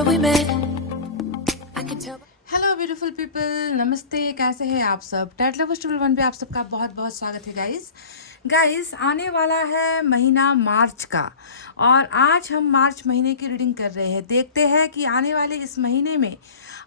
remember we met. I can tell. Hello beautiful people, नमस्ते। कैसे हैं आप सब? टैट लवर्स ट्रिपल वन पे आप सबका बहुत बहुत स्वागत है गाइस। आने वाला है महीना मार्च का और आज हम मार्च महीने की रीडिंग कर रहे हैं। देखते हैं कि आने वाले इस महीने में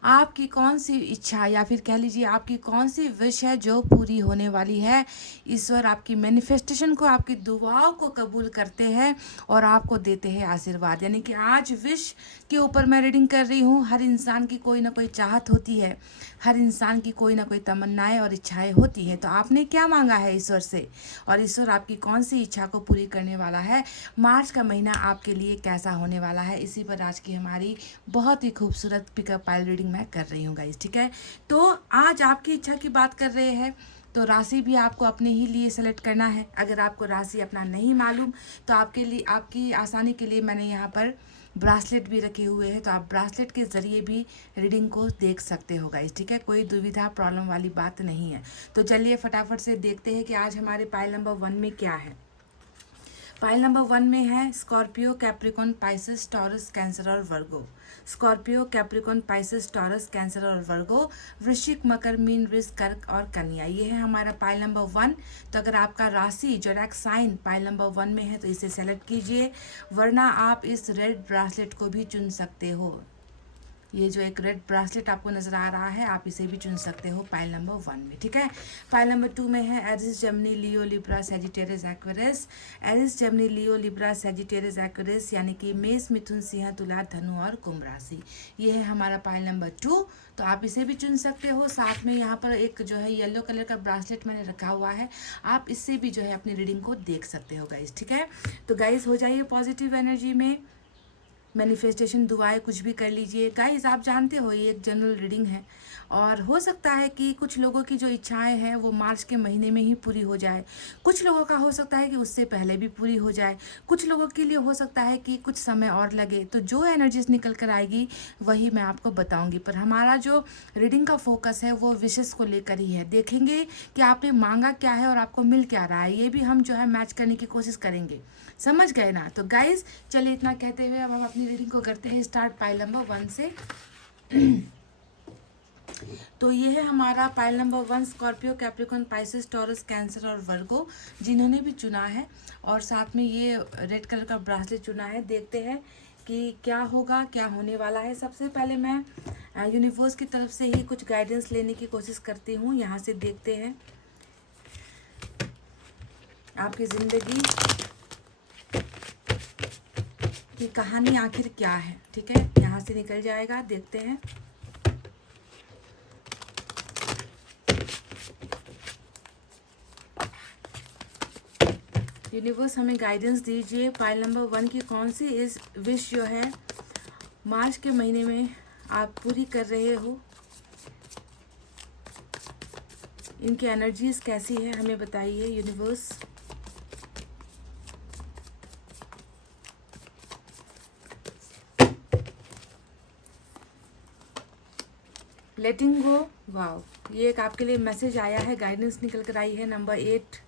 आपकी कौन सी इच्छा या फिर कह लीजिए आपकी कौन सी विश है जो पूरी होने वाली है। ईश्वर आपकी मैनिफेस्टेशन को, आपकी दुआओं को कबूल करते हैं और आपको देते हैं आशीर्वाद। यानी कि आज विश के ऊपर मैं रीडिंग कर रही हूँ। हर इंसान की कोई ना कोई चाहत होती है, हर इंसान की कोई ना कोई तमन्नाएं और इच्छाएं होती है। तो आपने क्या मांगा है ईश्वर से और ईश्वर आपकी कौन सी इच्छा को पूरी करने वाला है। मार्च का महीना आपके लिए कैसा होने वाला है, इसी पर आज की हमारी बहुत ही खूबसूरत पिकअप पाइल रीडिंग मैं कर रही हूँ गाइस। ठीक है, तो आज आपकी इच्छा की बात कर रहे हैं तो राशि भी आपको अपने ही लिए सेलेक्ट करना है। अगर आपको राशि अपना नहीं मालूम तो आपके लिए, आपकी आसानी के लिए मैंने यहाँ पर ब्रासलेट भी रखे हुए हैं, तो आप ब्रासलेट के ज़रिए भी रीडिंग को देख सकते हो गाइस। ठीक है, कोई दुविधा प्रॉब्लम वाली बात नहीं है। तो चलिए फटाफट से देखते हैं कि आज हमारे पाइल नंबर 1 में क्या है। पाइल नंबर 1 में है Scorpio, Capricorn, Pisces, Taurus, Cancer और Virgo. Scorpio, Capricorn, Pisces, Taurus, Cancer और वर्गो, वृश्चिक, मकर, मीन, वृष, कर्क और कन्या। ये है हमारा पाइल नंबर 1। तो अगर आपका राशि जोड़ाक साइन पाइल नंबर 1 में है तो इसे सेलेक्ट कीजिए, वरना आप इस रेड ब्रासलेट को भी चुन सकते हो। ये जो एक रेड ब्रासलेट आपको नजर आ रहा है, आप इसे भी चुन सकते हो पाइल नंबर 1 में। ठीक है, पाइल नंबर 2 में है Aries, Gemini, Leo, Libra, Sagittarius, Aquarius. Aries, Gemini, Leo, Libra, Sagittarius, Aquarius यानी कि मेष, मिथुन, सिंह, तुला, धनु और कुंभ राशि। ये है हमारा पाइल नंबर 2। तो आप इसे भी चुन सकते हो। साथ में यहाँ पर एक जो है येलो कलर का ब्रासलेट मैंने रखा हुआ है, आप इससे भी जो है अपनी रीडिंग को देख सकते हो गाइस। ठीक है, तो गाइस हो जाइए पॉजिटिव एनर्जी में, मैनिफेस्टेशन, दुआएं कुछ भी कर लीजिए गाइस। आप जानते हो ये एक जनरल रीडिंग है और हो सकता है कि कुछ लोगों की जो इच्छाएं हैं वो मार्च के महीने में ही पूरी हो जाए, कुछ लोगों का हो सकता है कि उससे पहले भी पूरी हो जाए, कुछ लोगों के लिए हो सकता है कि कुछ समय और लगे। तो जो एनर्जीज निकल कर आएगी वही मैं आपको बताऊंगी, पर हमारा जो रीडिंग का फोकस है वो विशेष को लेकर ही है। देखेंगे कि आपने मांगा क्या है और आपको मिल क्या रहा है, ये भी हम जो है मैच करने की कोशिश करेंगे। समझ गए ना? तो गाइज चलिए इतना कहते हुए अब हम अपनी रीडिंग को करते हैं स्टार्ट पाइल नंबर 1 से। तो ये है हमारा pile number 1, Scorpio, Capricorn, Pisces, Taurus, Cancer और वर्गो, जिन्होंने भी चुना है और साथ में ये रेड कलर का ब्रासलेट चुना है। देखते हैं कि क्या होगा, क्या होने वाला है। सबसे पहले मैं यूनिवर्स की तरफ से ही कुछ गाइडेंस लेने की कोशिश करती हूँ। यहाँ से देखते हैं आपकी ज़िंदगी की कहानी आखिर क्या है। ठीक है, यहाँ से निकल जाएगा, देखते हैं। यूनिवर्स हमें गाइडेंस दीजिए, पाइल नंबर 1 की कौन सी इस विश जो है मार्च के महीने में आप पूरी कर रहे हो, इनकी एनर्जीज कैसी है हमें बताइए यूनिवर्स। लेटिंग गो, वाओ, ये एक आपके लिए मैसेज आया है, गाइडेंस निकल कर आई है number 8,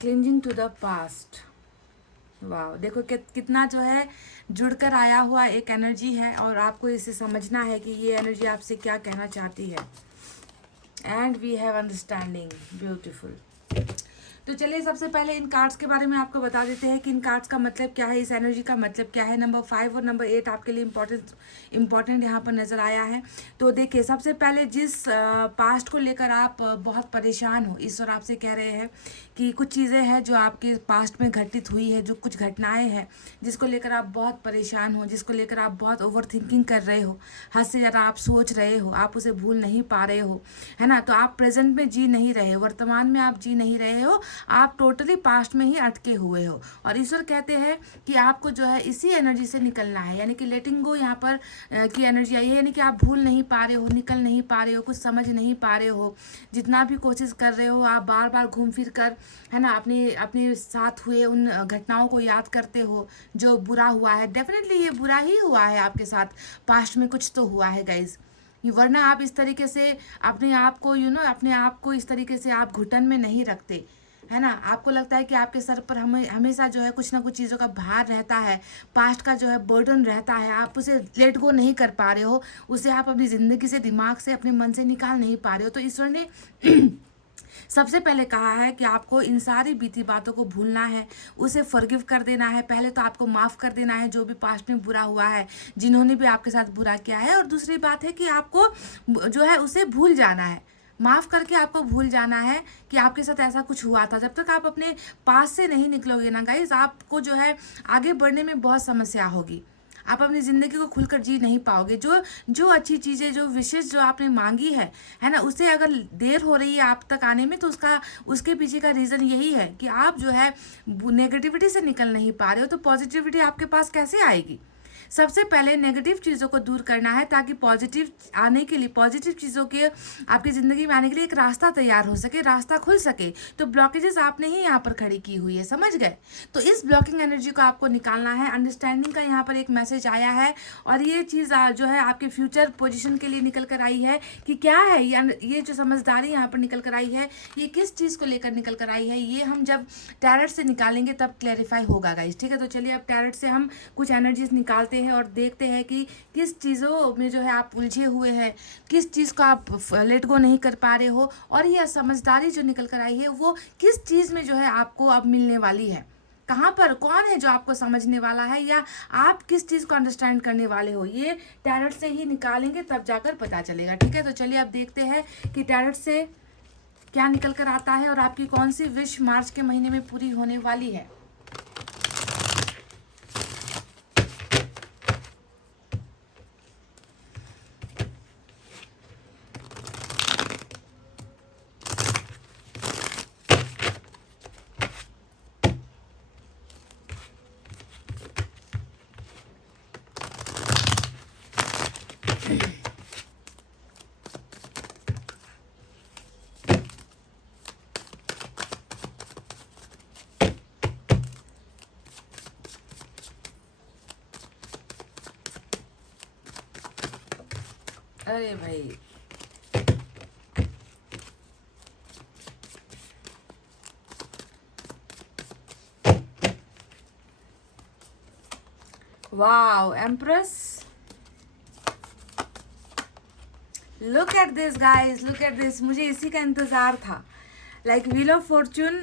clinging to the past. वाह, देखो कितना जो है जुड़कर आया हुआ एक एनर्जी है और आपको इसे समझना है कि ये एनर्जी आपसे क्या कहना चाहती है। And we have understanding, beautiful. तो चलिए सबसे पहले इन कार्ड्स के बारे में आपको बता देते हैं कि इन कार्ड्स का मतलब क्या है, इस एनर्जी का मतलब क्या है। नंबर 5 और नंबर 8 आपके लिए इम्पोर्टेंट यहाँ पर नज़र आया है। तो देखिए, सबसे पहले जिस पास्ट को लेकर आप बहुत परेशान हो, ईश्वर आपसे कह रहे हैं कि कुछ चीज़ें हैं जो आपके पास्ट में घटित हुई है, जो कुछ घटनाएं हैं जिसको लेकर आप बहुत परेशान हो, जिसको लेकर आप बहुत ओवर थिंकिंग कर रहे हो, हद से ज़्यादा आप सोच रहे हो, आप उसे भूल नहीं पा रहे हो, है ना। तो आप प्रेजेंट में जी नहीं रहे हो, वर्तमान में आप जी नहीं रहे हो, आप टोटली पास्ट में ही अटके हुए हो। और ईश्वर कहते हैं कि आपको जो है इसी एनर्जी से निकलना है, यानी कि लेटिंग गो यहाँ पर की एनर्जी आई है, यानी कि आप भूल नहीं पा रहे हो, निकल नहीं पा रहे हो, कुछ समझ नहीं पा रहे हो, जितना भी कोशिश कर रहे हो आप बार बार घूम फिर कर, है ना, अपने साथ हुए उन घटनाओं को याद करते हो जो बुरा हुआ है। डेफिनेटली ये बुरा ही हुआ है आपके साथ, पास्ट में कुछ तो हुआ है गाइज, वरना आप इस तरीके से अपने आप को अपने आप को इस तरीके से आप घुटन में नहीं रखते, है ना, आपको लगता है कि आपके सर पर हमेशा जो है कुछ ना कुछ चीज़ों का भार रहता है, पास्ट का जो है बर्डन रहता है, आप उसे लेट गो नहीं कर पा रहे हो, उसे आप अपनी ज़िंदगी से, दिमाग से, अपने मन से निकाल नहीं पा रहे हो। तो ईश्वर ने सबसे पहले कहा है कि आपको इन सारी बीती बातों को भूलना है, उसे फॉरगिव कर देना है। पहले तो आपको माफ़ कर देना है जो भी पास्ट में बुरा हुआ है, जिन्होंने भी आपके साथ बुरा किया है। और दूसरी बात है कि आपको जो है उसे भूल जाना है, माफ़ करके आपको भूल जाना है कि आपके साथ ऐसा कुछ हुआ था। जब तक आप अपने पास से नहीं निकलोगे ना गाइज, आपको जो है आगे बढ़ने में बहुत समस्या होगी, आप अपनी ज़िंदगी को खुलकर जी नहीं पाओगे। जो जो अच्छी चीज़ें, जो विशेष जो आपने मांगी है ना, उसे अगर देर हो रही है आप तक आने में, तो उसके पीछे का रीज़न यही है कि आप जो है नेगेटिविटी से निकल नहीं पा रहे हो। तो पॉजिटिविटी आपके पास कैसे आएगी? सबसे पहले नेगेटिव चीज़ों को दूर करना है, ताकि पॉजिटिव आने के लिए, पॉजिटिव चीज़ों के आपकी ज़िंदगी में आने के लिए एक रास्ता तैयार हो सके, रास्ता खुल सके। तो ब्लॉकेजेस आपने ही यहाँ पर खड़ी की हुई है, समझ गए? तो इस ब्लॉकिंग एनर्जी को आपको निकालना है। अंडरस्टैंडिंग का यहाँ पर एक मैसेज आया है, और ये चीज़ जो है आपके फ्यूचर पोजिशन के लिए निकल कर आई है कि क्या है ये जो समझदारी यहाँ पर निकल कर आई है, ये किस चीज़ को लेकर निकल कर आई है, ये हम जब टैरेट से निकालेंगे तब क्लैरिफाई होगा गाइस, ठीक है? तो चलिए अब टैरेट से हम कुछ एनर्जीज निकालते हैं और देखते हैं कि किस चीज़ों में जो है आप उलझे हुए हैं, किस चीज़ को आप लेट गो नहीं कर पा रहे हो, और ये समझदारी जो निकल कर आई है वो किस चीज़ में जो है आपको अब मिलने वाली है। कहाँ पर कौन है जो आपको समझने वाला है, या आप किस चीज़ को अंडरस्टैंड करने वाले हो, ये टैरेट से ही निकालेंगे तब जाकर पता चलेगा, ठीक है? तो चलिए अब देखते हैं कि टैरेट से क्या निकल कर आता है और आपकी कौन सी विश मार्च के महीने में पूरी होने वाली है। अरे भाई, wow, empress, look at this guys, look at this. मुझे इसी का इंतज़ार था। लाइक व्हील ऑफ फॉर्चून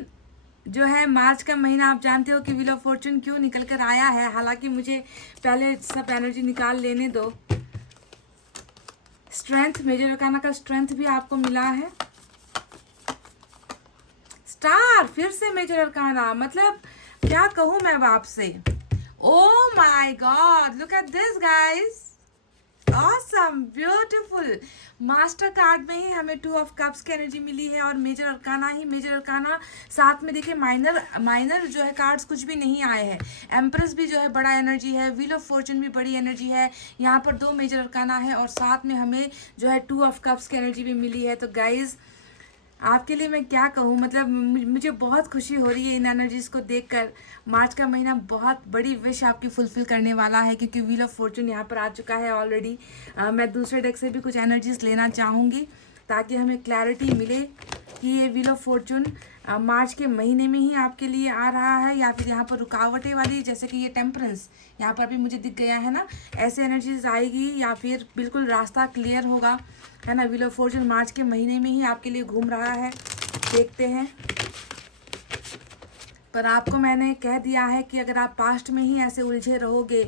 जो है मार्च का महीना, आप जानते हो कि व्हील ऑफ फॉर्चून क्यों निकल कर आया है। हालांकि मुझे पहले सब एनर्जी निकाल लेने दो। स्ट्रेंथ, मेजर अरकाना का स्ट्रेंथ भी आपको मिला है। स्टार, फिर से मेजर अरकाना, मतलब क्या कहूँ मैं अब आपसे। Oh my God, look at this guys, awesome, beautiful. Master card में ही हमें 2 ऑफ कप्स की एनर्जी मिली है, और मेजर अरकाना ही मेजर अरकाना। साथ में देखिए माइनर जो है कार्ड्स कुछ भी नहीं आए हैं। एम्प्रेस भी जो है बड़ा एनर्जी है, व्हील ऑफ फॉर्चून भी बड़ी एनर्जी है। यहाँ पर 2 मेजर अरकाना है, और साथ में हमें जो है 2 ऑफ कप्स की एनर्जी भी मिली है। तो गाइज आपके लिए मैं क्या कहूँ, मतलब मुझे बहुत खुशी हो रही है इन एनर्जीज़ को देखकर। मार्च का महीना बहुत बड़ी विश आपकी फुलफिल करने वाला है, क्योंकि व्हील ऑफ फॉर्चून यहाँ पर आ चुका है ऑलरेडी। मैं दूसरे डेक से भी कुछ एनर्जीज़ लेना चाहूँगी, ताकि हमें क्लैरिटी मिले कि ये व्हील ऑफ फॉर्चून मार्च के महीने में ही आपके लिए आ रहा है, या फिर यहाँ पर रुकावटें वाली, जैसे कि ये टेम्परेंस यहाँ पर भी मुझे दिख गया है ना, ऐसे एनर्जीज आएगी, या फिर बिल्कुल रास्ता क्लियर होगा, है ना। व्हील ऑफ फॉर्चून मार्च के महीने में ही आपके लिए घूम रहा है, देखते हैं। पर आपको मैंने कह दिया है कि अगर आप पास्ट में ही ऐसे उलझे रहोगे,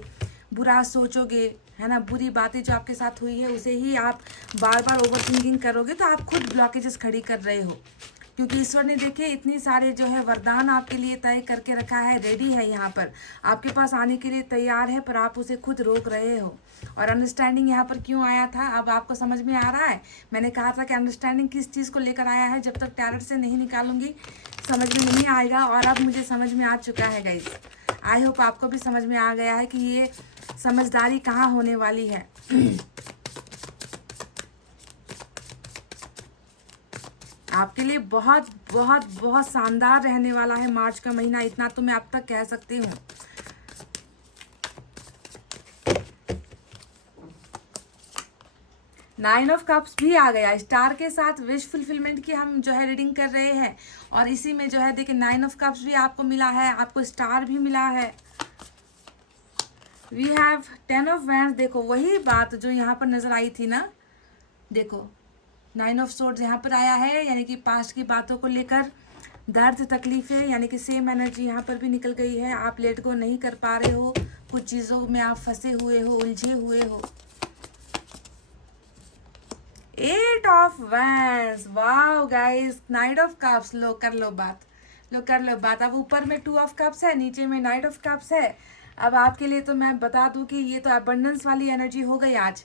बुरा सोचोगे, है ना, बुरी बातें जो आपके साथ हुई है उसे ही आप बार बार ओवर थिंकिंग करोगे, तो आप खुद ब्लॉकेजेस खड़ी कर रहे हो। क्योंकि ईश्वर ने देखे इतनी सारे जो है वरदान आपके लिए तय करके रखा है, रेडी है, यहाँ पर आपके पास आने के लिए तैयार है, पर आप उसे खुद रोक रहे हो। और अंडरस्टैंडिंग यहाँ पर क्यों आया था, अब आपको समझ में आ रहा है। मैंने कहा था कि अंडरस्टैंडिंग किस चीज़ को लेकर आया है, जब तक टैरेट से नहीं निकालूंगी समझ में नहीं आएगा, और अब मुझे समझ में आ चुका है गाइस। आई होप आपको भी समझ में आ गया है कि ये समझदारी कहाँ होने वाली है। आपके लिए बहुत बहुत बहुत शानदार रहने वाला है मार्च का महीना, इतना तो मैं अब तक कह सकती हूँ। 9 ऑफ कप्स भी आ गया। स्टार के साथ विश फुलफिलमेंट की हम जो है रीडिंग कर रहे हैं, और इसी में जो है देखिए 9 ऑफ कप्स भी आपको मिला है, आपको स्टार भी मिला है। We have 10 of wands. देखो वही बात जो यहाँ पर नजर आई थी ना, देखो 9 ऑफ सोर्ड्स यहाँ पर आया है, यानी कि पास्ट की बातों को लेकर दर्द तकलीफ है, यानी कि सेम एनर्जी यहाँ पर भी निकल गई है। आप लेट गो नहीं कर पा रहे हो, कुछ चीज़ों में आप फंसे हुए हो, उलझे हुए हो। 8 of wands, wow guys, 9 of cups. लो कर लो बात, लो कर लो बात। अब ऊपर में 2 ऑफ कप्स है, नीचे में 9 ऑफ कप्स है। अब आपके लिए तो मैं बता दूं कि ये तो अबंडेंस वाली एनर्जी हो गई आज।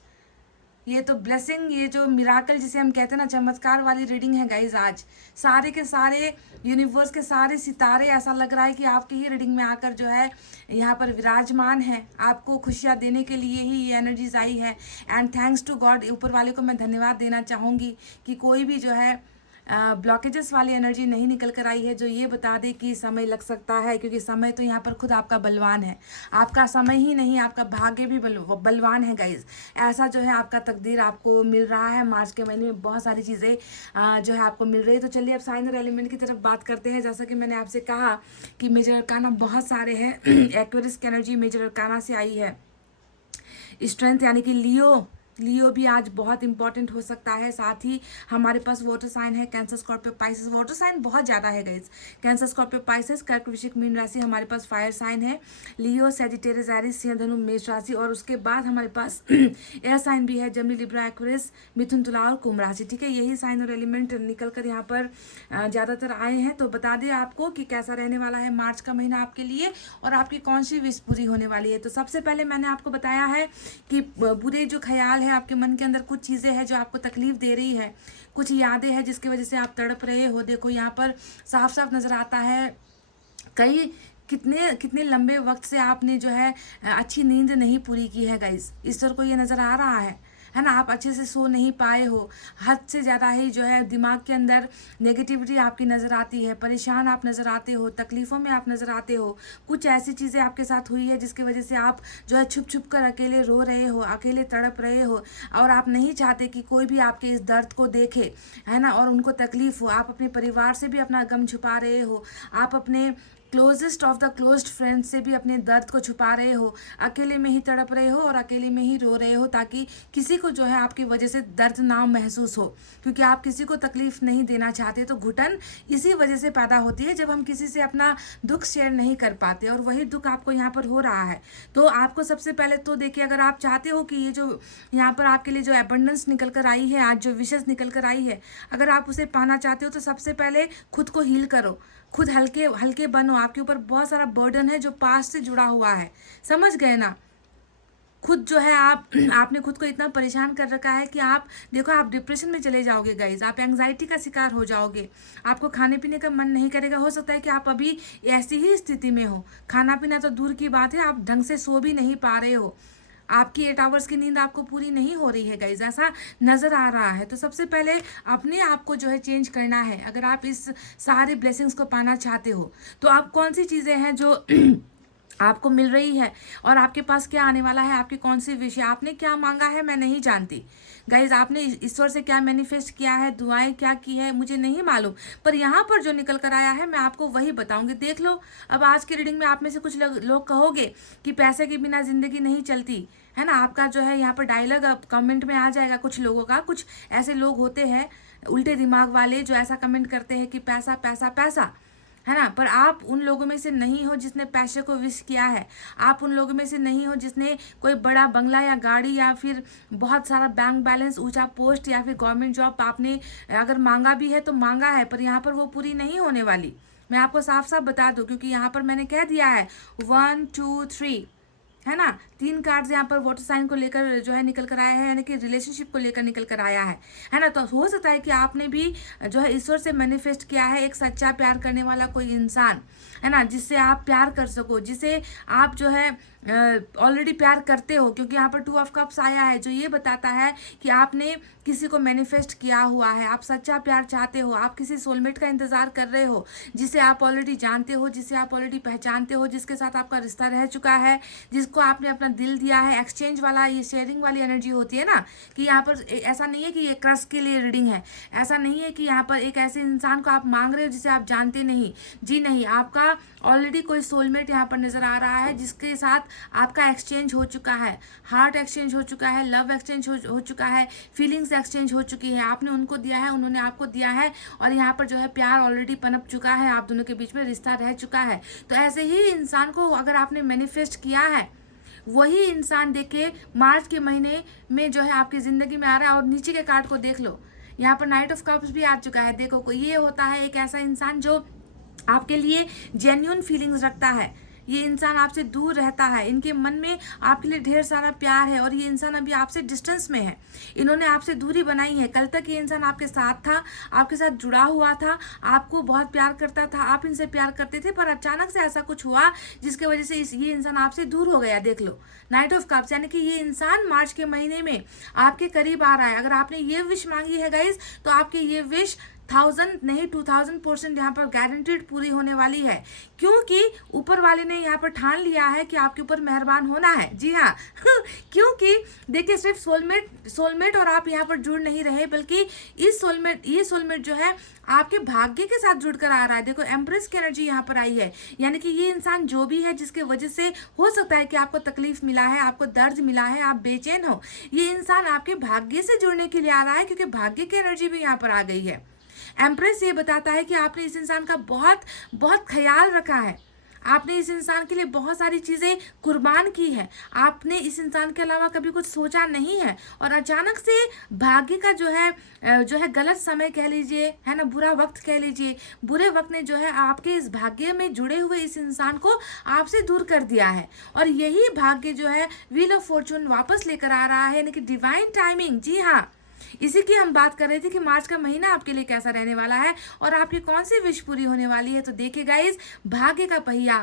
ये तो ब्लेसिंग, ये जो मिराकल जिसे हम कहते हैं ना, चमत्कार वाली रीडिंग है गाइज आज। सारे के सारे यूनिवर्स के सारे सितारे, ऐसा लग रहा है कि आपकी ही रीडिंग में आकर जो है यहाँ पर विराजमान है, आपको खुशियाँ देने के लिए ही ये एनर्जीज आई है। एंड थैंक्स टू गॉड, ऊपर वाले को मैं धन्यवाद देना चाहूँगी कि कोई भी जो है ब्लॉकेजेस वाली एनर्जी नहीं निकल कर आई है, जो ये बता दे कि समय लग सकता है, क्योंकि समय तो यहाँ पर खुद आपका बलवान है। आपका समय ही नहीं, आपका भाग्य भी बलवान है गाइज। ऐसा जो है आपका तकदीर आपको मिल रहा है। मार्च के महीने में बहुत सारी चीज़ें जो है आपको मिल रही है। तो चलिए अब साइन और एलिमेंट की तरफ बात करते हैं। जैसा कि मैंने आपसे कहा कि मेजर अरकाना बहुत सारे हैं। एक्वेरियस की एनर्जी मेजर अरकाना से आई है। स्ट्रेंथ यानी कि लियो भी आज बहुत इंपॉर्टेंट हो सकता है। साथ ही हमारे पास वाटर साइन है, Cancer, Scorpio, Pisces. Water sign बहुत ज़्यादा है गाइज। कैंसर, स्कॉर्पियो, पाइसेस, कर्क, वृश्चिक, मीन राशि। हमारे पास फायर साइन है, लियो, सैजिटेरियस, एरिस, सिंह, धनु, मेष राशि। और उसके बाद हमारे पास एयर साइन भी है, जमनी, लिब्रा, एक्वेरियस, मिथुन, तुला और कुंभ राशि। ठीक है, यही साइन और एलिमेंट निकल कर यहाँ पर ज़्यादातर आए हैं। तो बता दें आपको कि कैसा रहने वाला है मार्च का महीना आपके लिए, और आपकी कौन सी विश पूरी होने वाली है। तो सबसे पहले मैंने आपको बताया है कि बुरे जो ख्याल है आपके मन के अंदर, कुछ चीज़ें हैं जो आपको तकलीफ दे रही है, कुछ यादें हैं जिसकी वजह से आप तड़प रहे हो। देखो यहाँ पर साफ साफ नज़र आता है, कई कितने कितने लंबे वक्त से आपने जो है अच्छी नींद नहीं पूरी की है गाइज। ईश्वर को ये नज़र आ रहा है ना। आप अच्छे से सो नहीं पाए हो, हद से ज़्यादा ही जो है दिमाग के अंदर नेगेटिविटी आपकी नज़र आती है, परेशान आप नज़र आते हो, तकलीफ़ों में आप नज़र आते हो। कुछ ऐसी चीज़ें आपके साथ हुई है जिसकी वजह से आप जो है छुप छुप कर अकेले रो रहे हो, अकेले तड़प रहे हो, और आप नहीं चाहते कि कोई भी आपके इस दर्द को देखे, है ना, और उनको तकलीफ़ हो। आप अपने परिवार से भी अपना गम छुपा रहे हो, आप अपने closest of the closed friend से भी अपने दर्द को छुपा रहे हो, अकेले में ही तड़प रहे हो और अकेले में ही रो रहे हो, ताकि किसी को जो है आपकी वजह से दर्द ना महसूस हो, क्योंकि आप किसी को तकलीफ नहीं देना चाहते। तो घुटन इसी वजह से पैदा होती है जब हम किसी से अपना दुख शेयर नहीं कर पाते, और वही दुख आपको यहाँ पर हो रहा है। तो आपको सबसे पहले तो देखिए, अगर आप चाहते हो कि ये जो यहाँ पर आपके लिए जो एबंडेंस निकल कर आई है, आज जो विशेष निकल कर आई है, अगर आप उसे पाना चाहते हो तो सबसे पहले खुद को हील करो, खुद हल्के हल्के बनो। आपके ऊपर बहुत सारा बर्डन है जो पास्ट से जुड़ा हुआ है, समझ गए ना। खुद जो है आपने खुद को इतना परेशान कर रखा है कि आप देखो, आप डिप्रेशन में चले जाओगे गाइज, आप एंग्जाइटी का शिकार हो जाओगे, आपको खाने पीने का मन नहीं करेगा। हो सकता है कि आप अभी ऐसी ही स्थिति में हो, खाना पीना तो दूर की बात है, आप ढंग से सो भी नहीं पा रहे हो, आपकी 8 आवर्स की नींद आपको पूरी नहीं हो रही है गाइज, ऐसा नज़र आ रहा है। तो सबसे पहले अपने आप को जो है चेंज करना है। अगर आप इस सारे ब्लेसिंग्स को पाना चाहते हो तो आप कौन सी चीज़ें हैं जो आपको मिल रही है, और आपके पास क्या आने वाला है, आपकी कौन सी विषय, आपने क्या मांगा है मैं नहीं जानती गाइज, आपने ईश्वर से क्या मैनिफेस्ट किया है, दुआएं क्या की है मुझे नहीं मालूम, पर यहाँ पर जो निकल कर आया है मैं आपको वही बताऊंगी। देख लो, अब आज की रीडिंग में आप में से कुछ लोग कहोगे कि पैसे के बिना ज़िंदगी नहीं चलती, है ना। आपका जो है यहाँ पर डायलॉग अब कमेंट में आ जाएगा कुछ लोगों का। कुछ ऐसे लोग होते हैं उल्टे दिमाग वाले जो ऐसा कमेंट करते हैं कि पैसा पैसा पैसा, है ना। पर आप उन लोगों में से नहीं हो जिसने पैसे को विश किया है, आप उन लोगों में से नहीं हो जिसने कोई बड़ा बंगला या गाड़ी या फिर बहुत सारा बैंक बैलेंस, ऊंचा पोस्ट या फिर गवर्नमेंट जॉब आपने अगर मांगा भी है तो मांगा है, पर यहाँ पर वो पूरी नहीं होने वाली। मैं आपको साफ साफ बता दूं, क्योंकि यहाँ पर मैंने कह दिया है 1 2 3, है ना। 3 कार्ड्स यहाँ पर वाटर साइन को लेकर जो है निकल कर आया है, यानी कि रिलेशनशिप को लेकर निकल कर आया है ना। तो हो सकता है कि आपने भी जो है ईश्वर से मैनिफेस्ट किया है एक सच्चा प्यार करने वाला कोई इंसान, है ना, जिससे आप प्यार कर सको, जिसे आप जो है ऑलरेडी प्यार करते हो, क्योंकि यहाँ पर 2 ऑफ कप्स आया है जो ये बताता है कि आपने किसी को मैनिफेस्ट किया हुआ है, आप सच्चा प्यार चाहते हो, आप किसी सोलमेट का इंतजार कर रहे हो जिसे आप ऑलरेडी जानते हो, जिसे आप ऑलरेडी पहचानते हो, जिसके साथ आपका रिश्ता रह चुका है, जिसको आपने अपना दिल दिया है। एक्सचेंज वाला, ये शेयरिंग वाली एनर्जी होती है ना, कि यहाँ पर ऐसा नहीं है कि ये क्रश के लिए रीडिंग है, ऐसा नहीं है कि यहाँ पर एक ऐसे इंसान को आप मांग रहे हो जिसे आप जानते नहीं। जी नहीं, आपका ऑलरेडी कोई सोलमेट यहाँ पर नजर आ रहा है जिसके साथ आपका एक्सचेंज हो चुका है, हार्ट एक्सचेंज हो चुका है, लव एक्सचेंज हो चुका है, फीलिंग्स एक्सचेंज हो चुकी है। आपने उनको दिया है, उन्होंने आपको दिया है, और यहाँ पर जो है प्यार ऑलरेडी पनप चुका है, आप दोनों के बीच में रिश्ता रह चुका है। तो ऐसे ही इंसान को अगर आपने मैनिफेस्ट किया है, वही इंसान देखिए मार्च के महीने में जो है आपकी ज़िंदगी में आ रहा है। और नीचे के कार्ड को देख लो, यहाँ पर नाइट ऑफ कप्स भी आ चुका है। देखो, ये होता है एक ऐसा इंसान जो आपके लिए जेन्युइन फीलिंग्स रखता है। ये इंसान आपसे दूर रहता है, इनके मन में आपके लिए ढेर सारा प्यार है, और ये इंसान अभी आपसे डिस्टेंस में है, इन्होंने आपसे दूरी बनाई है। कल तक ये इंसान आपके साथ था, आपके साथ जुड़ा हुआ था, आपको बहुत प्यार करता था, आप इनसे प्यार करते थे, पर अचानक से ऐसा कुछ हुआ जिसके वजह से ये इंसान आपसे दूर हो गया। देख लो, नाइट ऑफ कप्स, यानी कि ये इंसान मार्च के महीने में आपके करीब आ रहा है। अगर आपने ये विश मांगी है गाइज, तो आपकी ये विश 1000 नहीं 2000% यहाँ पर गारंटीड पूरी होने वाली है, क्योंकि ऊपर वाले ने यहाँ पर ठान लिया है कि आपके ऊपर मेहरबान होना है। जी हाँ क्योंकि देखिए, सिर्फ सोलमेट और आप यहाँ पर जुड़ नहीं रहे, बल्कि ये सोलमेट जो है आपके भाग्य के साथ जुड़कर आ रहा है। देखो, एम्प्रेस की एनर्जी यहाँ पर आई है, यानी कि ये इंसान जो भी है, जिसके वजह से हो सकता है कि आपको तकलीफ मिला है, आपको दर्द मिला है, आप बेचैन हो, ये इंसान आपके भाग्य से जुड़ने के लिए आ रहा है, क्योंकि भाग्य की एनर्जी भी यहाँ पर आ गई है। एम्प्रेस ये बताता है कि आपने इस इंसान का बहुत बहुत ख्याल रखा है, आपने इस इंसान के लिए बहुत सारी चीज़ें कुर्बान की है, आपने इस इंसान के अलावा कभी कुछ सोचा नहीं है, और अचानक से भाग्य का जो है गलत समय कह लीजिए, है ना, बुरा वक्त कह लीजिए, बुरे वक्त ने जो है आपके इस भाग्य में जुड़े हुए इस इंसान को आपसे दूर कर दिया है। और यही भाग्य जो है व्हील ऑफ फॉर्चून वापस लेकर आ रहा है, यानी कि डिवाइन टाइमिंग। जी हाँ, इसी की हम बात कर रहे थे कि मार्च का महीना आपके लिए कैसा रहने वाला है और आपकी कौन सी विश पूरी होने वाली है। तो देखिए गाइस, भाग्य का पहिया,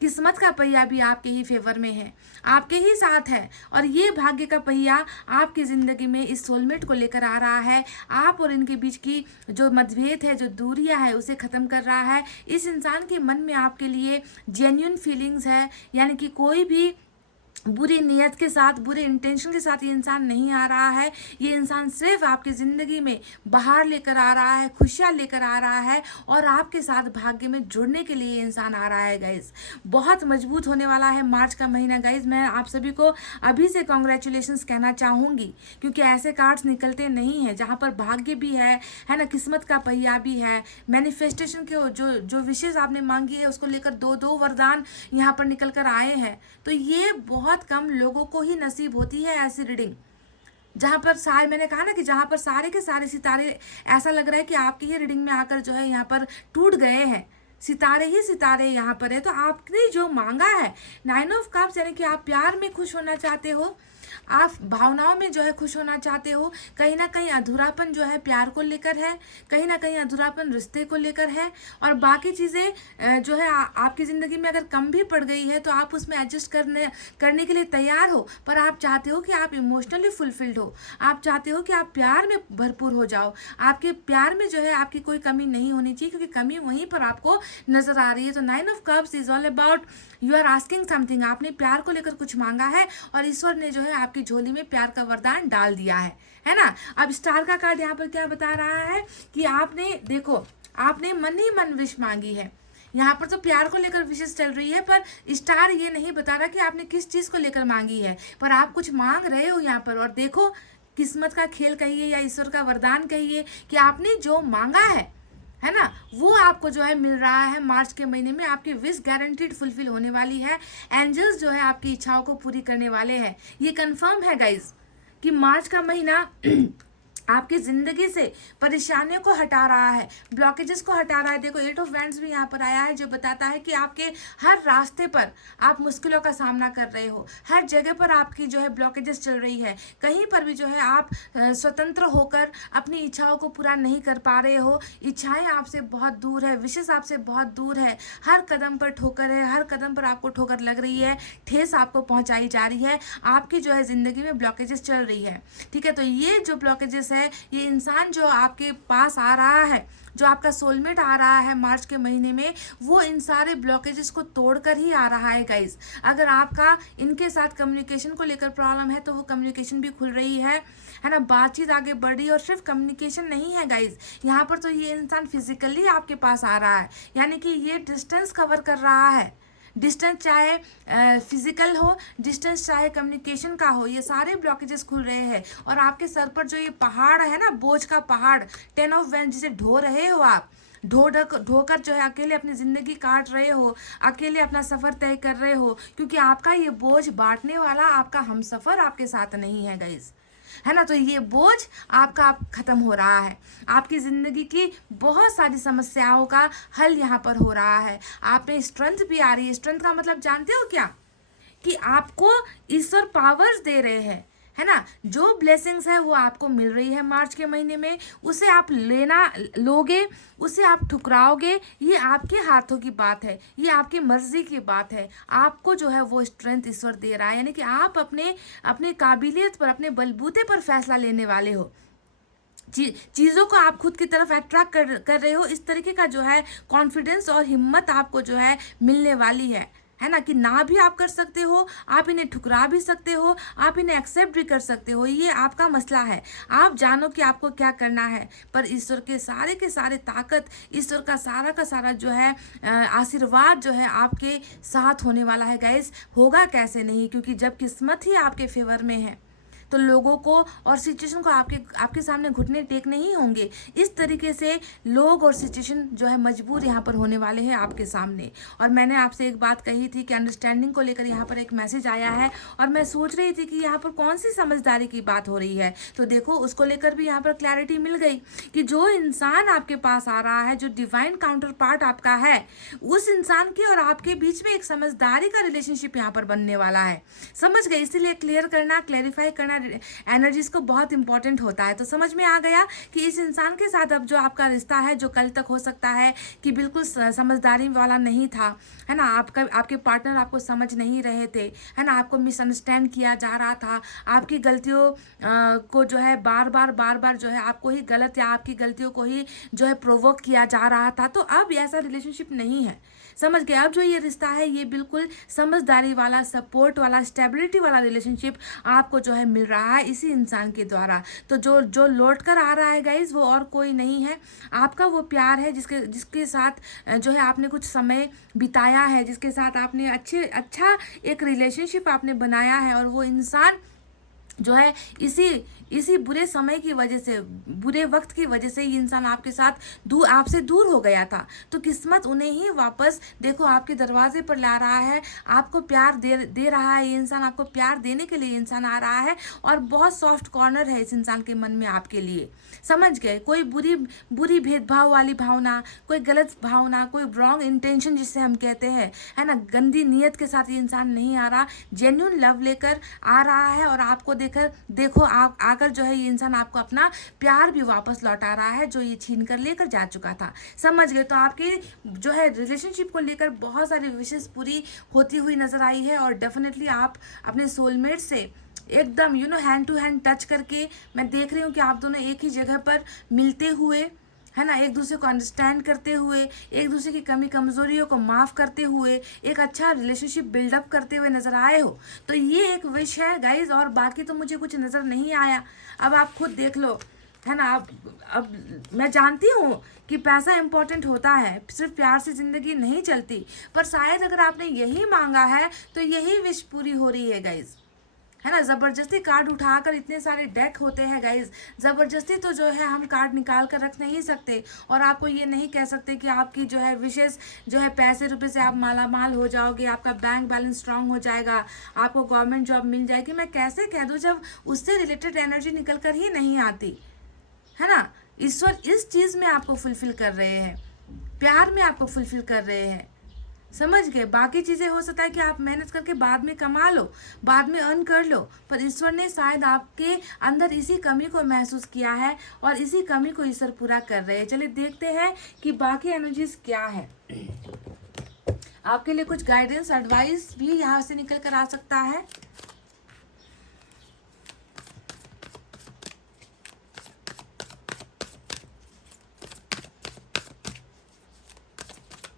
किस्मत का पहिया भी आपके ही फेवर में है, आपके ही साथ है, और ये भाग्य का पहिया आपकी ज़िंदगी में इस सोलमेट को लेकर आ रहा है। आप और इनके बीच की जो मतभेद है, जो दूरियां है, उसे ख़त्म कर रहा है। इस इंसान के मन में आपके लिए जेन्युइन फीलिंग्स है, यानी कि कोई भी बुरी नीयत के साथ, बुरे इंटेंशन के साथ ये इंसान नहीं आ रहा है। ये इंसान सिर्फ आपकी ज़िंदगी में बाहर लेकर आ रहा है, खुशियाँ लेकर आ रहा है, और आपके साथ भाग्य में जुड़ने के लिए ये इंसान आ रहा है। गाइज, बहुत मजबूत होने वाला है मार्च का महीना। गाइज, मैं आप सभी को अभी से कॉन्ग्रेचुलेशंस कहना चाहूँगी, क्योंकि ऐसे कार्ड्स निकलते नहीं हैं जहाँ पर भाग्य भी है ना, किस्मत का पहिया भी है, मैनिफेस्टेशन के जो विशेष आपने मांगी है उसको लेकर दो वरदान यहाँ पर निकल कर आए हैं। तो ये बहुत कम लोगों को ही नसीब होती है ऐसी रीडिंग, जहाँ पर मैंने कहा ना कि जहाँ पर सारे के सारे सितारे, ऐसा लग रहा है कि आपकी ही रीडिंग में आकर जो है यहाँ पर टूट गए हैं, सितारे ही सितारे यहाँ पर है। तो आपने जो मांगा है 9 ऑफ कप्स, यानी कि आप प्यार में खुश होना चाहते हो, आप भावनाओं में जो है खुश होना चाहते हो, कहीं ना कहीं अधूरापन जो है प्यार को लेकर है, कहीं ना कहीं अधूरापन रिश्ते को लेकर है, और बाकी चीज़ें जो है आपकी ज़िंदगी में अगर कम भी पड़ गई है तो आप उसमें एडजस्ट करने के लिए तैयार हो, पर आप चाहते हो कि आप इमोशनली फुलफिल्ड हो, आप चाहते हो कि आप प्यार में भरपूर हो जाओ, आपके प्यार में जो है आपकी कोई कमी नहीं होनी चाहिए, क्योंकि कमी वहीं पर आपको नज़र आ रही है। तो 9 of cups is all about you are asking something, आपने प्यार को लेकर कुछ मांगा है, और ईश्वर ने जो है आपकी झोली में प्यार का वरदान डाल दिया है ना। अब स्टार का कार्ड यहाँ पर क्या बता रहा है कि आपने, देखो, आपने मन ही मन विश मांगी है। यहाँ पर तो प्यार को लेकर विशेष चल रही है, पर स्टार ये नहीं बता रहा कि आपने किस चीज़ को लेकर मांगी है, पर आप कुछ मांग रहे हो यहाँ पर। और देखो, किस्मत का खेल कहिए या ईश्वर का वरदान कहिए, कि आपने जो मांगा है ना, वो आपको जो है मिल रहा है। मार्च के महीने में आपकी विश गारंटीड फुलफिल होने वाली है। एंजल्स जो है आपकी इच्छाओं को पूरी करने वाले हैं। ये कंफर्म है गाइज कि मार्च का महीना आपकी जिंदगी से परेशानियों को हटा रहा है, ब्लॉकेजेस को हटा रहा है। देखो 8 ऑफ वैंड्स भी यहाँ पर आया है, जो बताता है कि आपके हर रास्ते पर आप मुश्किलों का सामना कर रहे हो, हर जगह पर आपकी जो है ब्लॉकेजेस चल रही है, कहीं पर भी जो है आप स्वतंत्र होकर अपनी इच्छाओं को पूरा नहीं कर पा रहे हो, इच्छाएं आपसे बहुत दूर है, विशेष आपसे बहुत दूर है, हर कदम पर ठोकर है, हर कदम पर आपको ठोकर लग रही है, ठेस आपको पहुंचाई जा रही है, आपकी जो है जिंदगी में ब्लॉकेजेस चल रही है। ठीक है, तो ये जो ब्लॉकेजेस है, ये इंसान जो आपके पास आ रहा है, जो आपका सोलमेट आ रहा है मार्च के महीने में, वो इन सारे ब्लॉकेजेस को तोड़कर ही आ रहा है गाइज। अगर आपका इनके साथ कम्युनिकेशन को लेकर प्रॉब्लम है तो वो कम्युनिकेशन भी खुल रही है ना, बातचीत आगे बढ़ रही है। और सिर्फ कम्युनिकेशन नहीं है गाइज, यहाँ पर तो ये इंसान फिजिकली आपके पास आ रहा है, यानी कि ये डिस्टेंस कवर कर रहा है। डिस्टेंस चाहे फिजिकल हो, डिस्टेंस चाहे कम्युनिकेशन का हो, ये सारे ब्लॉकेजेस खुल रहे हैं। और आपके सर पर जो ये पहाड़ है ना, बोझ का पहाड़, 10 ऑफ वैंड, जिसे ढो रहे हो आप, ढोकर जो है अकेले अपनी ज़िंदगी काट रहे हो, अकेले अपना सफ़र तय कर रहे हो, क्योंकि आपका ये बोझ बांटने वाला आपका हमसफ़र आपके साथ नहीं है गाइज, है ना। तो ये बोझ आपका आप खत्म हो रहा है, आपकी ज़िंदगी की बहुत सारी समस्याओं का हल यहाँ पर हो रहा है। आप में स्ट्रेंथ भी आ रही है। स्ट्रेंथ का मतलब जानते हो क्या, कि आपको ईश्वर पावर्स दे रहे हैं, है ना। जो ब्लेसिंग्स है वो आपको मिल रही है मार्च के महीने में, उसे आप लोगे, उसे आप ठुकराओगे, ये आपके हाथों की बात है, ये आपकी मर्जी की बात है। आपको जो है वो स्ट्रेंथ ईश्वर दे रहा है, यानी कि आप अपने काबिलियत पर, अपने बलबूते पर फैसला लेने वाले हो। चीज़ों को आप खुद की तरफ अट्रैक्ट कर रहे हो। इस तरीके का जो है कॉन्फिडेंस और हिम्मत आपको जो है मिलने वाली है ना, कि ना भी आप कर सकते हो, आप इन्हें ठुकरा भी सकते हो, आप इन्हें एक्सेप्ट भी कर सकते हो। ये आपका मसला है, आप जानो कि आपको क्या करना है। पर ईश्वर के सारे ताकत, ईश्वर का सारा जो है आशीर्वाद जो है आपके साथ होने वाला है गाइस। होगा कैसे नहीं, क्योंकि जब किस्मत ही आपके फेवर में है तो लोगों को और सिचुएशन को आपके सामने घुटने टेकने ही होंगे। इस तरीके से लोग और सिचुएशन जो है मजबूर यहाँ पर होने वाले हैं आपके सामने। और मैंने आपसे एक बात कही थी कि अंडरस्टैंडिंग को लेकर यहाँ पर एक मैसेज आया है, और मैं सोच रही थी कि यहाँ पर कौन सी समझदारी की बात हो रही है। तो देखो, उसको लेकर भी यहाँ पर क्लैरिटी मिल गई कि जो इंसान आपके पास आ रहा है, जो डिवाइन काउंटर पार्ट आपका है, उस इंसान की और आपके बीच में एक समझदारी का रिलेशनशिप यहाँ पर बनने वाला है। समझ गए? इसीलिए क्लियर करना, क्लैरिफाई करना एनर्जीज को बहुत इंपॉर्टेंट होता है। तो समझ में आ गया कि इस इंसान के साथ अब जो आपका रिश्ता है, जो कल तक हो सकता है कि बिल्कुल समझदारी वाला नहीं था, है ना, आपके पार्टनर आपको समझ नहीं रहे थे, है ना, आपको मिसअंडरस्टैंड किया जा रहा था, आपकी गलतियों को जो है बार बार जो है आपको ही गलत या आपकी गलतियों को ही जो है प्रोवोक किया जा रहा था, तो अब ऐसा रिलेशनशिप नहीं है। समझ गए? अब जो ये रिश्ता है, ये बिल्कुल समझदारी वाला, सपोर्ट वाला, स्टेबिलिटी वाला रिलेशनशिप आपको जो है मिल रहा है इसी इंसान के द्वारा। तो जो लौट कर आ रहा है गाइज, वो और कोई नहीं है, आपका वो प्यार है जिसके साथ जो है आपने कुछ समय बिताया है, जिसके साथ आपने अच्छा एक रिलेशनशिप आपने बनाया है। और वो इंसान जो है इसी बुरे समय की वजह से, बुरे वक्त की वजह से ये इंसान आपके साथ आपसे दूर हो गया था। तो किस्मत उन्हें ही वापस देखो आपके दरवाजे पर ला रहा है, आपको प्यार दे रहा है। ये इंसान आपको प्यार देने के लिए इंसान आ रहा है, और बहुत सॉफ्ट कॉर्नर है इस इंसान के मन में आपके लिए। समझ गए? कोई बुरी भेदभाव वाली भावना, कोई गलत भावना, कोई रॉन्ग इंटेंशन जिसे हम कहते हैं, है ना, गंदी नीयत के साथ ये इंसान नहीं आ रहा, जेन्युइन लव लेकर आ रहा है। और आपको देखो आप आकर जो है ये इंसान आपको अपना प्यार भी वापस लौटा रहा है, जो ये छीन कर लेकर जा चुका था। समझ गए? तो आपके जो है रिलेशनशिप को लेकर बहुत सारी विशेष पूरी होती हुई नजर आई है। और डेफिनेटली आप अपने सोलमेट से एकदम हैंड टू हैंड टच करके मैं देख रही हूँ कि आप दोनों एक ही जगह पर मिलते हुए, है ना, एक दूसरे को अंडरस्टैंड करते हुए, एक दूसरे की कमी कमजोरियों को माफ़ करते हुए, एक अच्छा रिलेशनशिप बिल्डअप करते हुए नज़र आए हो। तो ये एक विश है गाइज, और बाकी तो मुझे कुछ नज़र नहीं आया। अब आप खुद देख लो, है ना। अब मैं जानती हूँ कि पैसा इंपॉर्टेंट होता है, सिर्फ प्यार से ज़िंदगी नहीं चलती, पर शायद अगर आपने यही मांगा है तो यही विश पूरी हो रही है गाइज, है ना। ज़बरदस्ती कार्ड उठाकर, इतने सारे डेक होते हैं गाइज, ज़बरदस्ती तो जो है हम कार्ड निकाल कर रख नहीं सकते। और आपको ये नहीं कह सकते कि आपकी जो है विशेष जो है पैसे रुपए से आप माला माल हो जाओगे, आपका बैंक बैलेंस स्ट्रांग हो जाएगा, आपको गवर्नमेंट जॉब मिल जाएगी। मैं कैसे कह दूँ जब उससे रिलेटेड एनर्जी निकल कर ही नहीं आती, है ना। ईश्वर इस चीज़ में आपको फुलफिल कर रहे हैं, प्यार में आपको फुलफिल कर रहे हैं, समझ गए। बाकी चीज़ें हो सकता है कि आप मेहनत करके बाद में कमा लो, बाद में अर्न कर लो, पर ईश्वर ने शायद आपके अंदर इसी कमी को महसूस किया है और इसी कमी को ईश्वर पूरा कर रहे हैं। चलिए देखते हैं कि बाकी एनर्जीज क्या है। आपके लिए कुछ गाइडेंस एडवाइस भी यहाँ से निकल कर आ सकता है।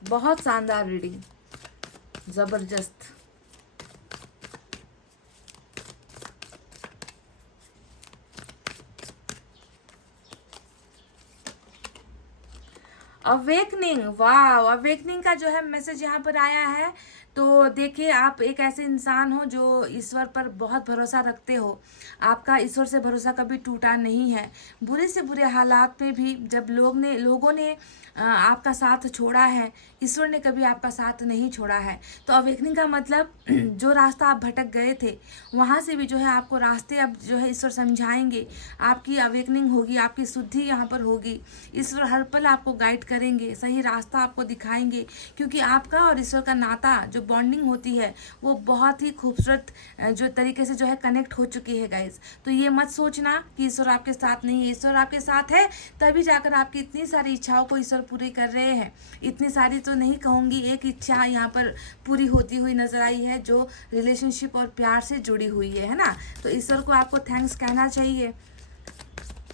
बहुत शानदार रीडिंग, जबरदस्त। अवेकनिंग, वाह, अवेकनिंग का जो है मैसेज यहाँ पर आया है। तो देखिए, आप एक ऐसे इंसान हो जो ईश्वर पर बहुत भरोसा रखते हो। आपका ईश्वर से भरोसा कभी टूटा नहीं है। बुरे से बुरे हालात में भी जब लोगों ने आपका साथ छोड़ा है, ईश्वर ने कभी आपका साथ नहीं छोड़ा है। तो अवेकनिंग का मतलब जो रास्ता आप भटक गए थे, वहाँ से भी जो है आपको रास्ते अब जो है ईश्वर समझाएंगे। आपकी अवेकनिंग होगी, आपकी शुद्धि यहाँ पर होगी। ईश्वर हर पल आपको गाइड करेंगे, सही रास्ता आपको दिखाएंगे, क्योंकि आपका और ईश्वर का नाता जो बॉन्डिंग होती है वो बहुत ही खूबसूरत जो तरीके से जो है कनेक्ट हो चुकी है गाइज। तो ये मत सोचना कि ईश्वर आपके साथ नहीं है। ईश्वर आपके साथ है, तभी जाकर आपकी इतनी सारी इच्छाओं को ईश्वर पूरी कर रहे हैं। इतनी सारी तो नहीं कहूँगी, एक इच्छा यहाँ पर पूरी होती हुई नजर आई है जो रिलेशनशिप और प्यार से जुड़ी हुई है ना। तो ईश्वर को आपको थैंक्स कहना चाहिए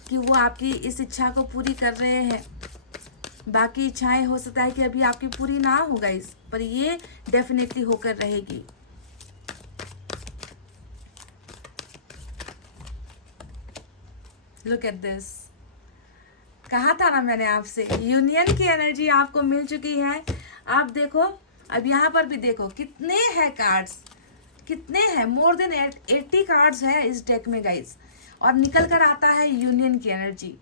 कि वो आपकी इस इच्छा को पूरी कर रहे हैं। बाकी इच्छाएं हो सकता है कि अभी आपकी पूरी ना हो गाइस, पर ये डेफिनेटली होकर रहेगी। लुक एट दिस, कहा था ना मैंने आपसे, यूनियन की एनर्जी आपको मिल चुकी है। आप देखो, अब यहाँ पर भी देखो कितने हैं कार्ड्स, कितने हैं, मोर देन 80 कार्ड्स है इस डेक में गाइस, और निकल कर आता है यूनियन की एनर्जी।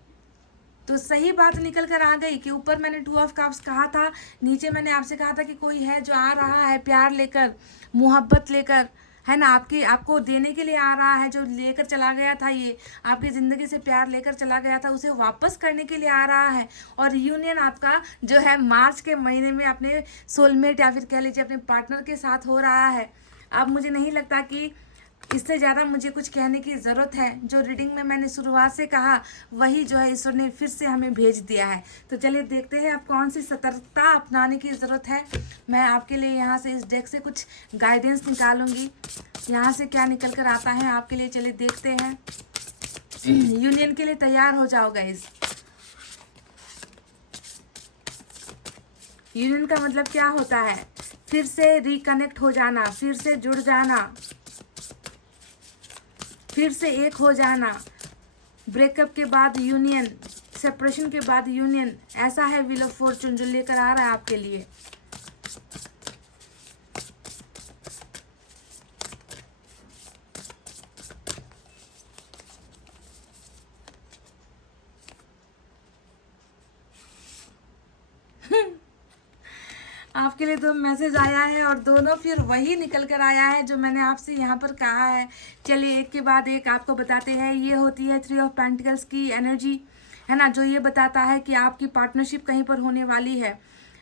तो सही बात निकल कर आ गई कि ऊपर मैंने 2 ऑफ कप्स कहा था, नीचे मैंने आपसे कहा था कि कोई है जो आ रहा है प्यार लेकर, मोहब्बत लेकर, है ना, आपको देने के लिए आ रहा है। जो लेकर चला गया था, ये आपकी ज़िंदगी से प्यार लेकर चला गया था, उसे वापस करने के लिए आ रहा है। और रियूनियन आपका जो है मार्च के महीने में अपने सोलमेट या फिर कह लीजिए अपने पार्टनर के साथ हो रहा है। अब मुझे नहीं लगता कि इससे ज़्यादा मुझे कुछ कहने की ज़रूरत है। जो रीडिंग में मैंने शुरुआत से कहा वही जो है ईश्वर ने फिर से हमें भेज दिया है। तो चलिए देखते हैं अब कौन सी सतर्कता अपनाने की ज़रूरत है। मैं आपके लिए यहाँ से इस डेक से कुछ गाइडेंस निकालूंगी, यहाँ से क्या निकल कर आता है आपके लिए। चलिए देखते हैं। यूनियन के लिए तैयार हो जाओ गाइस। यूनियन का मतलब क्या होता है? फिर से रिकनेक्ट हो जाना, फिर से जुड़ जाना, फिर से एक हो जाना। ब्रेकअप के बाद यूनियन, सेपरेशन के बाद यूनियन, ऐसा है व्हील ऑफ फॉर्चून जो लेकर आ रहा है आपके लिए। आपके लिए तो मैसेज आया है और दोनों फिर वही निकल कर आया है जो मैंने आपसे यहाँ पर कहा है। चलिए एक के बाद एक आपको बताते हैं। ये होती है 3 ऑफ पेंटिकल्स की एनर्जी, है ना, जो ये बताता है कि आपकी पार्टनरशिप कहीं पर होने वाली है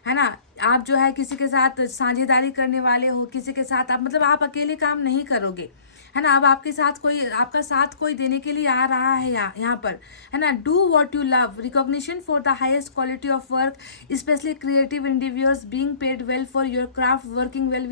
ना। आप जो है किसी के साथ साझेदारी करने वाले हो, किसी के साथ आप मतलब आप अकेले काम नहीं करोगे, है ना। अब आपके साथ कोई, आपका साथ कोई देने के लिए आ रहा है यहाँ पर, है ना। Do what you love, recognition for the highest quality of work, specially creative individuals, being paid well for your craft, working well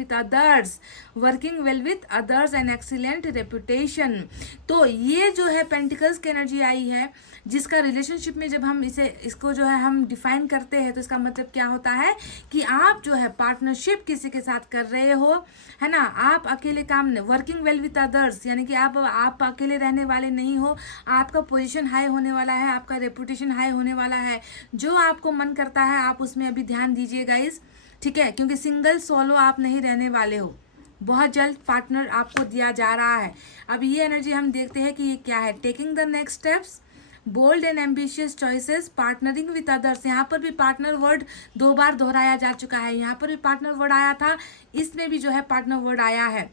with others and excellent reputation. तो ये जो है पेंटिकल्स की एनर्जी आई है, जिसका रिलेशनशिप में जब हम इसको जो है हम डिफाइन करते हैं तो इसका मतलब क्या होता है कि आप जो है पार्टनरशिप किसी के साथ कर रहे हो, है ना। आप अकेले काम नहीं, वर्किंग वेल विथ अदर्स, यानी कि आप अकेले रहने वाले नहीं हो। आपका पोजीशन हाई होने वाला है, आपका रेपुटेशन हाई होने वाला है। जो आपको मन करता है आप उसमें अभी ध्यान दीजिए गाइस, ठीक है, क्योंकि सिंगल सोलो आप नहीं रहने वाले हो। बहुत जल्द पार्टनर आपको दिया जा रहा है। अब ये एनर्जी हम देखते हैं कि ये क्या है। Taking the next steps, bold and ambitious choices, partnering with others. यहाँ पर भी पार्टनर वर्ड 2 बार दोहराया जा चुका है। यहाँ पर भी पार्टनर वर्ड आया था, इसमें भी जो है पार्टनर वर्ड आया है।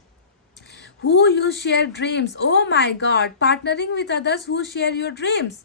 Who you share dreams, oh my God, partnering with others who share your dreams.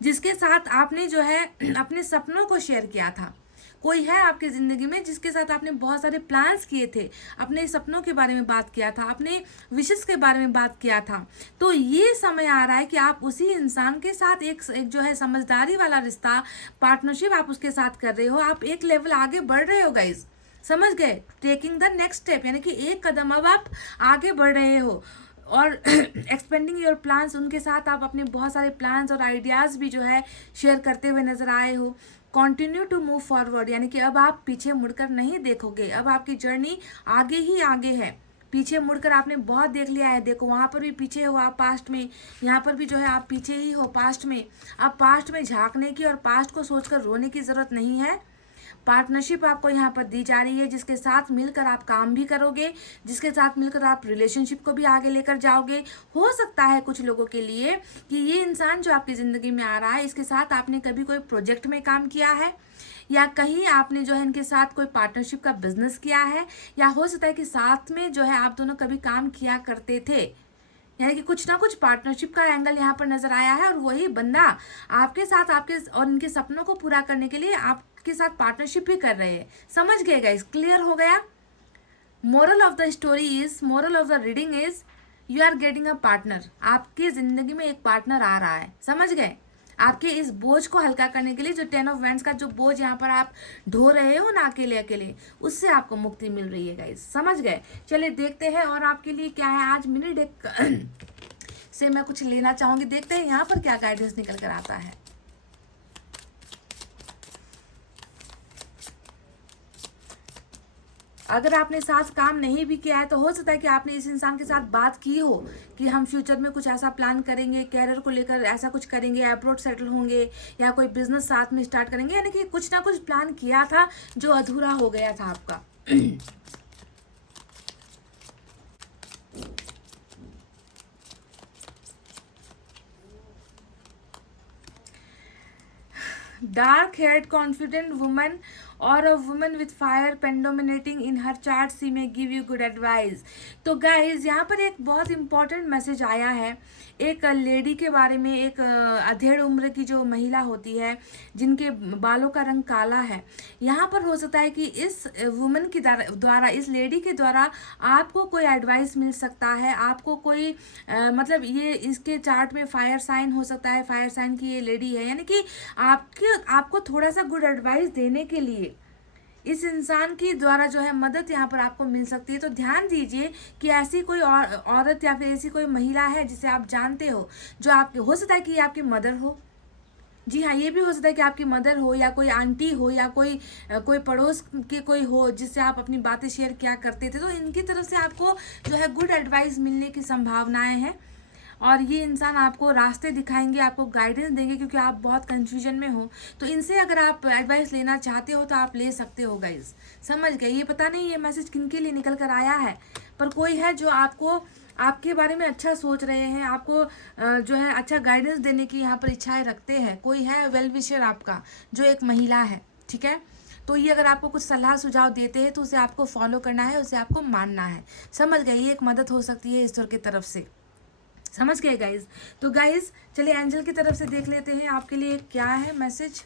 जिसके साथ आपने जो है अपने सपनों को शेयर किया था। कोई है आपकी ज़िंदगी में जिसके साथ आपने बहुत सारे प्लान्स किए थे, अपने सपनों के बारे में बात किया था, अपने विशेस के बारे में बात किया था। तो ये समय आ रहा है कि आप उसी इंसान के साथ एक जो है समझदारी वाला रिश्ता, पार्टनरशिप आप उसके साथ कर रहे हो। आप एक लेवल आगे बढ़ रहे हो गाइज, समझ गए? टेकिंग द नेक्स्ट स्टेप, यानी कि एक कदम अब आप आगे बढ़ रहे हो। और एक्सपेंडिंग योर प्लान्स, उनके साथ आप अपने बहुत सारे प्लान्स और आइडियाज़ भी जो है शेयर करते हुए नजर आए हो। कंटिन्यू टू मूव फॉरवर्ड, यानी कि अब आप पीछे मुड़कर नहीं देखोगे, अब आपकी जर्नी आगे ही आगे है। पीछे मुड़कर आपने बहुत देख लिया है, देखो वहाँ पर भी पीछे हो आप पास्ट में, यहाँ पर भी जो है आप पीछे ही हो पास्ट में। अब पास्ट में झांकने की और पास्ट को सोचकर रोने की ज़रूरत नहीं है। पार्टनरशिप आपको यहाँ पर दी जा रही है, जिसके साथ मिलकर आप काम भी करोगे, जिसके साथ मिलकर आप रिलेशनशिप को भी आगे लेकर जाओगे। हो सकता है कुछ लोगों के लिए कि ये इंसान जो आपकी ज़िंदगी में आ रहा है, इसके साथ आपने कभी कोई प्रोजेक्ट में काम किया है, या कहीं आपने जो है इनके साथ कोई पार्टनरशिप का बिजनेस किया है, या हो सकता है कि साथ में जो है आप दोनों कभी काम किया करते थे। यानी कि कुछ ना कुछ पार्टनरशिप का एंगल यहाँ पर नजर आया है, और वही बंदा आपके साथ आपके और इनके सपनों को पूरा करने के लिए आपके साथ पार्टनरशिप भी कर रहे हैं। समझ गए गाइस? क्लियर हो गया? Moral of the story is, moral of the reading is, you are getting a partner. आपकी जिंदगी में एक पार्टनर आ रहा है, समझ गए? आपके इस बोझ को हल्का करने के लिए, जो 10 ऑफ वैंड्स का जो बोझ यहाँ पर आप ढो रहे हो ना अकेले अकेले, उससे आपको मुक्ति मिल रही है गाइस। समझ गए? चलिए देखते हैं और आपके लिए क्या है आज मिनी डेक से मैं कुछ लेना चाहूंगी। देखते हैं यहाँ पर क्या गाइडेंस निकल कर आता है। अगर आपने साथ काम नहीं भी किया है तो हो सकता है कि आपने इस इंसान के साथ बात की हो कि हम फ्यूचर में कुछ ऐसा प्लान करेंगे, कैरियर को लेकर ऐसा कुछ करेंगे, अब्रॉड सेटल होंगे, या कोई बिजनेस साथ में स्टार्ट करेंगे। यानी कि कुछ ना कुछ प्लान किया था जो अधूरा हो गया था आपका। dark haired confident woman or a woman with fire predominating in her chart, she may give you good advice। तो गाइज यहाँ पर एक बहुत इंपॉर्टेंट मैसेज आया है एक लेडी के बारे में, एक अधेड़ उम्र की जो महिला होती है जिनके बालों का रंग काला है। यहाँ पर हो सकता है कि इस वुमन की द्वारा, इस लेडी के द्वारा आपको कोई एडवाइस मिल सकता है, आपको कोई मतलब ये इसके चार्ट में फायर साइन हो सकता है, फायर साइन की ये लेडी है, यानी कि आपको थोड़ा सा गुड एडवाइस देने के लिए इस इंसान की द्वारा जो है मदद यहाँ पर आपको मिल सकती है। तो ध्यान दीजिए कि ऐसी कोई औरत या फिर ऐसी कोई महिला है जिसे आप जानते हो, जो आपके, हो सकता है कि ये आपकी मदर हो, जी हाँ, ये भी हो सकता है कि आपकी मदर हो, या कोई आंटी हो, या कोई पड़ोस के कोई हो जिससे आप अपनी बातें शेयर किया करते थे। तो इनकी तरफ से आपको जो है गुड एडवाइस मिलने की संभावनाएं हैं, और ये इंसान आपको रास्ते दिखाएंगे, आपको गाइडेंस देंगे, क्योंकि आप बहुत कंफ्यूजन में हो। तो इनसे अगर आप एडवाइस लेना चाहते हो तो आप ले सकते हो गाइज। समझ गए? ये पता नहीं ये मैसेज किनके लिए निकल कर आया है, पर कोई है जो आपको, आपके बारे में अच्छा सोच रहे हैं, आपको जो है अच्छा गाइडेंस देने की यहाँ पर इच्छाएं रखते हैं। कोई है वेल विशर आपका, जो एक महिला है, ठीक है? तो ये अगर आपको कुछ सलाह सुझाव देते हैं तो उसे आपको फॉलो करना है, उसे आपको मानना है। समझ गए? ये एक मदद हो सकती है ईश्वर की तरफ से। समझ गए गाइज? तो गाइज चलिए एंजल की तरफ से देख लेते हैं आपके लिए क्या है मैसेज।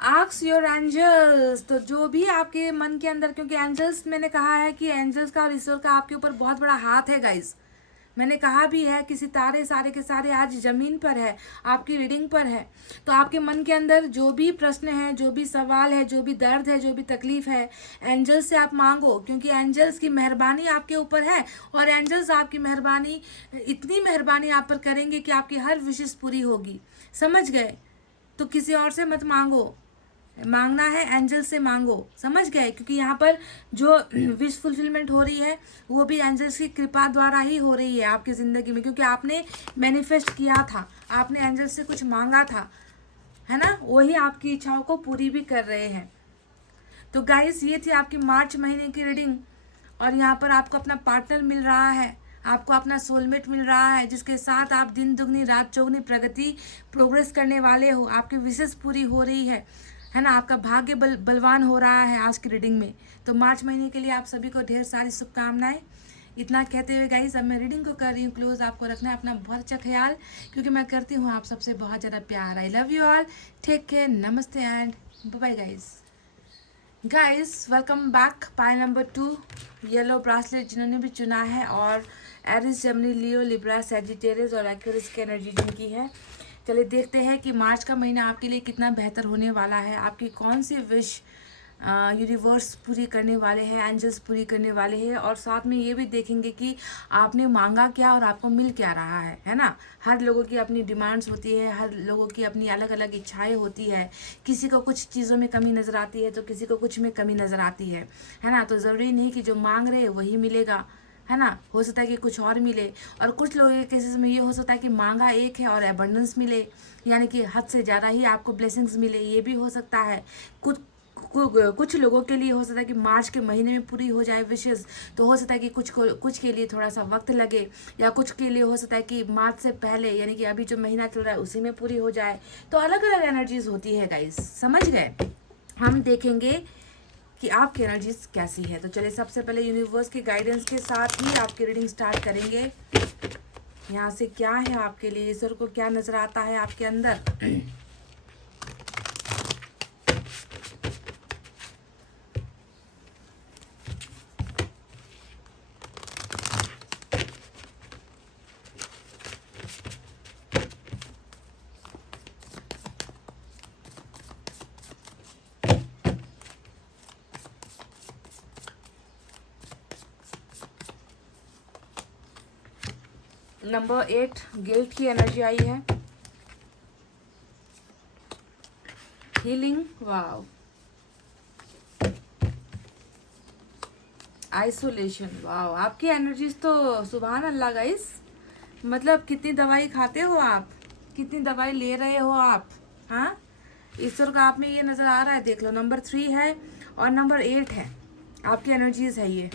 Ask your angels. तो जो भी आपके मन के अंदर, क्योंकि एंजल्स, मैंने कहा है कि एंजल्स का और ईश्वर का आपके ऊपर बहुत बड़ा हाथ है गाइज। मैंने कहा भी है कि सितारे सारे के सारे आज ज़मीन पर है, आपकी रीडिंग पर है। तो आपके मन के अंदर जो भी प्रश्न है, जो भी सवाल है, जो भी दर्द है, जो भी तकलीफ है, एंजल्स से आप मांगो, क्योंकि एंजल्स की मेहरबानी आपके ऊपर है, और एंजल्स आपकी मेहरबानी, इतनी मेहरबानी आप पर करेंगे कि आपकी हर विशेष पूरी होगी। समझ गए? तो किसी और से मत मांगो, मांगना है एंजल से मांगो। समझ गए? क्योंकि यहाँ पर जो विश फुलफिलमेंट हो रही है वो भी एंजल्स की कृपा द्वारा ही हो रही है आपकी ज़िंदगी में, क्योंकि आपने मैनिफेस्ट किया था, आपने एंजल से कुछ मांगा था, है ना? वही आपकी इच्छाओं को पूरी भी कर रहे हैं। तो गाइस ये थी आपकी मार्च महीने की रीडिंग, और यहाँ पर आपको अपना पार्टनर मिल रहा है, आपको अपना सोलमेट मिल रहा है, जिसके साथ आप दिन दुगनी रात चौगनी प्रोग्रेस करने वाले हो। आपकी विशेष पूरी हो रही है ना। आपका भाग्य बलवान हो रहा है आज की रीडिंग में। तो मार्च महीने के लिए आप सभी को ढेर सारी शुभकामनाएं। इतना कहते हुए गाइस, अब मैं रीडिंग को कर रही हूँ क्लोज। आपको रखना है अपना बहुत अच्छा ख्याल, क्योंकि मैं करती हूँ आप सबसे बहुत ज़्यादा प्यार। I love you all, take care, नमस्ते and bye bye guys. Guys welcome back. पाई नंबर 2 येलो ब्रासलेट जिन्होंने भी चुना है, और Aries, Gemini, Leo, Libra, Sagittarius और एक्वेरियस की एनर्जी जिनकी है। चलिए देखते हैं कि मार्च का महीना आपके लिए कितना बेहतर होने वाला है। आपकी कौन सी विश यूनिवर्स पूरी करने वाले हैं, एंजल्स पूरी करने वाले हैं, और साथ में ये भी देखेंगे कि आपने मांगा क्या और आपको मिल क्या रहा है ना। हर लोगों की अपनी डिमांड्स होती है, हर लोगों की अपनी अलग अलग इच्छाएं होती है। किसी को कुछ चीज़ों में कमी नज़र आती है तो किसी को कुछ में कमी नज़र आती है ना। तो ज़रूरी नहीं कि जो मांग रहे वही मिलेगा, है ना। हो सकता है कि कुछ और मिले, और कुछ लोगों के केसेस में ये हो सकता है कि मांगा एक है और एबंडेंस मिले, यानी कि हद से ज़्यादा ही आपको ब्लेसिंग्स मिले, ये भी हो सकता है। कुछ लोगों के लिए हो सकता है कि मार्च के महीने में पूरी हो जाए विशेष, तो हो सकता है कि कुछ के लिए थोड़ा सा वक्त लगे, या कुछ के लिए हो सकता है कि मार्च से पहले, यानी कि अभी जो महीना चल रहा है उसी में पूरी हो जाए। तो अलग अलग एनर्जीज होती है गाइस, समझ गए। हम देखेंगे कि आपकी एनर्जीज कैसी है। तो चलिए सबसे पहले यूनिवर्स के गाइडेंस के साथ ही आपकी रीडिंग स्टार्ट करेंगे। यहाँ से क्या है आपके लिए, ईश्वर को क्या नजर आता है आपके अंदर। नंबर 8 गिल्ट की एनर्जी आई है। हीलिंग, वाव। आइसोलेशन, वाव। आपकी एनर्जीज तो सुभान अल्लाह गाइस। मतलब कितनी दवाई खाते हो आप, कितनी दवाई ले रहे हो आप, हाँ। ईश्वर का आप में ये नज़र आ रहा है, देख लो। नंबर 3 है और नंबर 8 है, आपकी एनर्जीज है ये।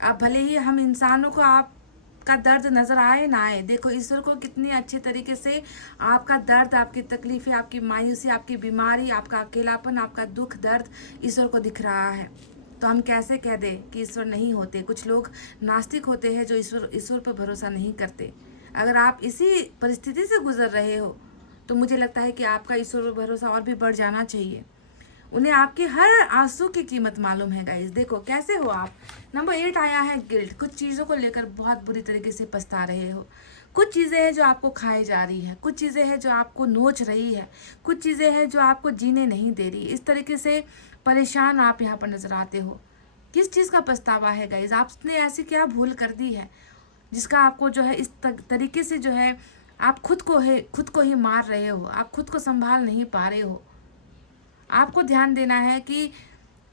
आप भले ही हम इंसानों को आपका दर्द नज़र आए ना आए, देखो ईश्वर को कितने अच्छे तरीके से आपका दर्द, आपकी तकलीफ़ें, आपकी मायूसी, आपकी बीमारी, आपका अकेलापन, आपका दुख दर्द ईश्वर को दिख रहा है। तो हम कैसे कह दें कि ईश्वर नहीं होते। कुछ लोग नास्तिक होते हैं जो ईश्वर पर भरोसा नहीं करते। अगर आप इसी परिस्थिति से गुजर रहे हो तो मुझे लगता है कि आपका ईश्वर पर भरोसा और भी बढ़ जाना चाहिए। उन्हें आपके हर आंसू की कीमत मालूम है गाइस। देखो कैसे हो आप। नंबर 8 आया है गिल्ट। कुछ चीज़ों को लेकर बहुत बुरी तरीके से पछता रहे हो। कुछ चीज़ें हैं जो आपको खाए जा रही है, कुछ चीज़ें हैं जो आपको नोच रही है, कुछ चीज़ें हैं जो आपको जीने नहीं दे रही। इस तरीके से परेशान आप यहाँ पर नजर आते हो। किस चीज़ का पछतावा है गाइस। आपने ऐसी क्या भूल कर दी है जिसका आपको जो है इस तरीके से जो है आप खुद को ही मार रहे हो, आप खुद को संभाल नहीं पा रहे हो। आपको ध्यान देना है कि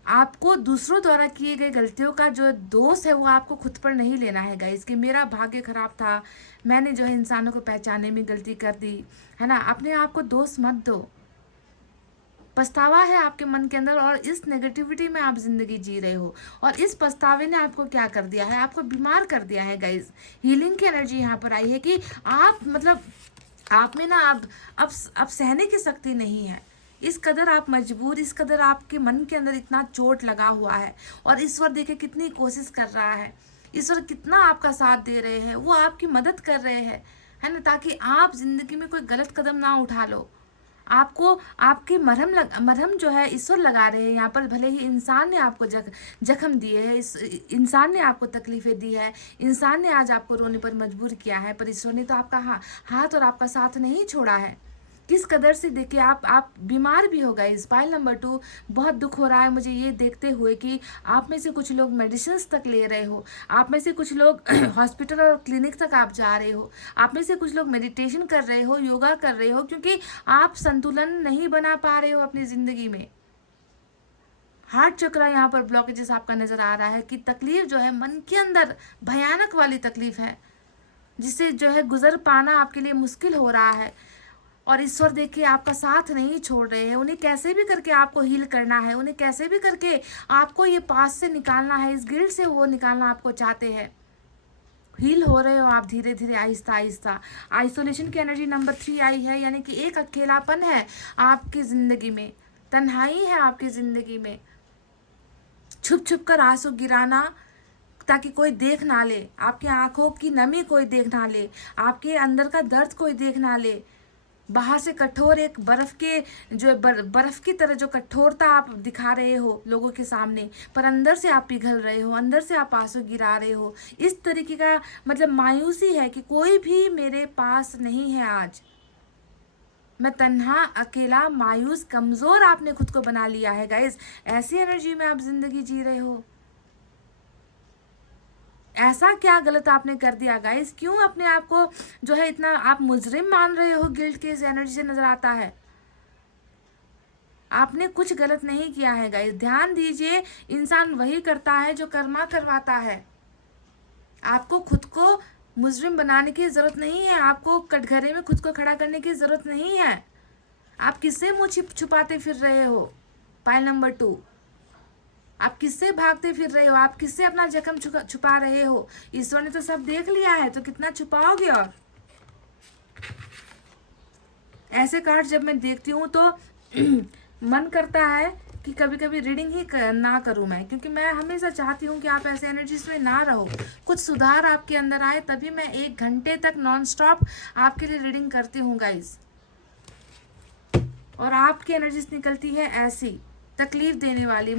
आपको दूसरों द्वारा किए गए गलतियों का जो दोष है वो आपको खुद पर नहीं लेना है गाइस, कि मेरा भाग्य खराब था, मैंने जो है इंसानों को पहचानने में गलती कर दी, है ना। अपने आप को दोष मत दो। पछतावा है आपके मन के अंदर, और इस नेगेटिविटी में आप जिंदगी जी रहे हो, और इस पछतावे ने आपको क्या कर दिया है, आपको बीमार कर दिया है गाइस। हीलिंग की एनर्जी यहाँ पर आई है कि आप मतलब आप में ना अब सहने की शक्ति नहीं है। इस कदर आप मजबूर, इस कदर आपके मन के अंदर इतना चोट लगा हुआ है, और ईश्वर देखे कितनी कोशिश कर रहा है, ईश्वर कितना आपका साथ दे रहे हैं, वो आपकी मदद कर रहे हैं, है ना, ताकि आप जिंदगी में कोई गलत कदम ना उठा लो। आपको आपके मरहम जो है ईश्वर लगा रहे हैं यहाँ पर। भले ही इंसान ने आपको जख्म दिए है, इस इंसान ने आपको तकलीफ़ें दी है, इंसान ने आज आपको रोने पर मजबूर किया है, पर ईश्वर ने तो आपका हाथ और आपका साथ नहीं छोड़ा है। किस कदर से देखिए आप बीमार भी हो गए। पाइल नंबर 2, बहुत दुख हो रहा है मुझे ये देखते हुए कि आप में से कुछ लोग मेडिसिन तक ले रहे हो, आप में से कुछ लोग हॉस्पिटल और क्लिनिक तक आप जा रहे हो, आप में से कुछ लोग मेडिटेशन कर रहे हो, योगा कर रहे हो, क्योंकि आप संतुलन नहीं बना पा रहे हो अपनी ज़िंदगी में। हार्ट चक्र यहाँ पर ब्लॉकेजेस आपका नज़र आ रहा है कि तकलीफ जो है मन के अंदर भयानक वाली तकलीफ है, जिससे जो है गुजर पाना आपके लिए मुश्किल हो रहा है। और ईश्वर देखिए आपका साथ नहीं छोड़ रहे हैं। उन्हें कैसे भी करके आपको हील करना है, उन्हें कैसे भी करके आपको ये पास से निकालना है, इस गिल्ट से वो निकालना आपको चाहते हैं। हील हो रहे हो आप धीरे धीरे, आहिस्ता आहिस्ता। आइसोलेशन की एनर्जी नंबर 3 आई है, यानी कि एक अकेलापन है आपकी ज़िंदगी में, तन्हाई है आपकी ज़िंदगी में। छुप छुप कर आंसू गिराना ताकि कोई देख ना ले, आपकी आंखों की नमी कोई देख ना ले, आपके अंदर का दर्द कोई देख ना ले। बाहर से कठोर एक बर्फ के जो बर्फ की तरह जो कठोरता आप दिखा रहे हो लोगों के सामने, पर अंदर से आप पिघल रहे हो, अंदर से आप आंसू गिरा रहे हो। इस तरीके का मतलब मायूसी है कि कोई भी मेरे पास नहीं है आज, मैं तन्हा, अकेला, मायूस, कमज़ोर आपने खुद को बना लिया है गाइस। ऐसी एनर्जी में आप ज़िंदगी जी रहे हो। ऐसा क्या गलत आपने कर दिया गाइस? क्यों अपने आप को जो है इतना आप मुजरिम मान रहे हो? गिल्ट के इस एनर्जी से नज़र आता है। आपने कुछ गलत नहीं किया है गाइस, ध्यान दीजिए। इंसान वही करता है जो कर्मा करवाता है। आपको खुद को मुजरिम बनाने की ज़रूरत नहीं है, आपको कटघरे में खुद को खड़ा करने की ज़रूरत नहीं है। आप किससे मुँह छुपाते फिर रहे हो? पाइल नंबर 2, आप किससे भागते फिर रहे हो? आप किससे अपना जख्म छुपा रहे हो? ईश्वर ने तो सब देख लिया है, तो कितना छुपाओगे? और ऐसे कार्ड जब मैं देखती हूँ तो मन करता है कि कभी कभी रीडिंग ही ना करूँ मैं, क्योंकि मैं हमेशा चाहती हूँ कि आप ऐसे एनर्जीज में ना रहो, कुछ सुधार आपके अंदर आए, तभी मैं 1 घंटे तक नॉन स्टॉप आपके लिए रीडिंग करती हूँ गाइज। और आपकी एनर्जीज निकलती है ऐसी तकलीफ देने वाली।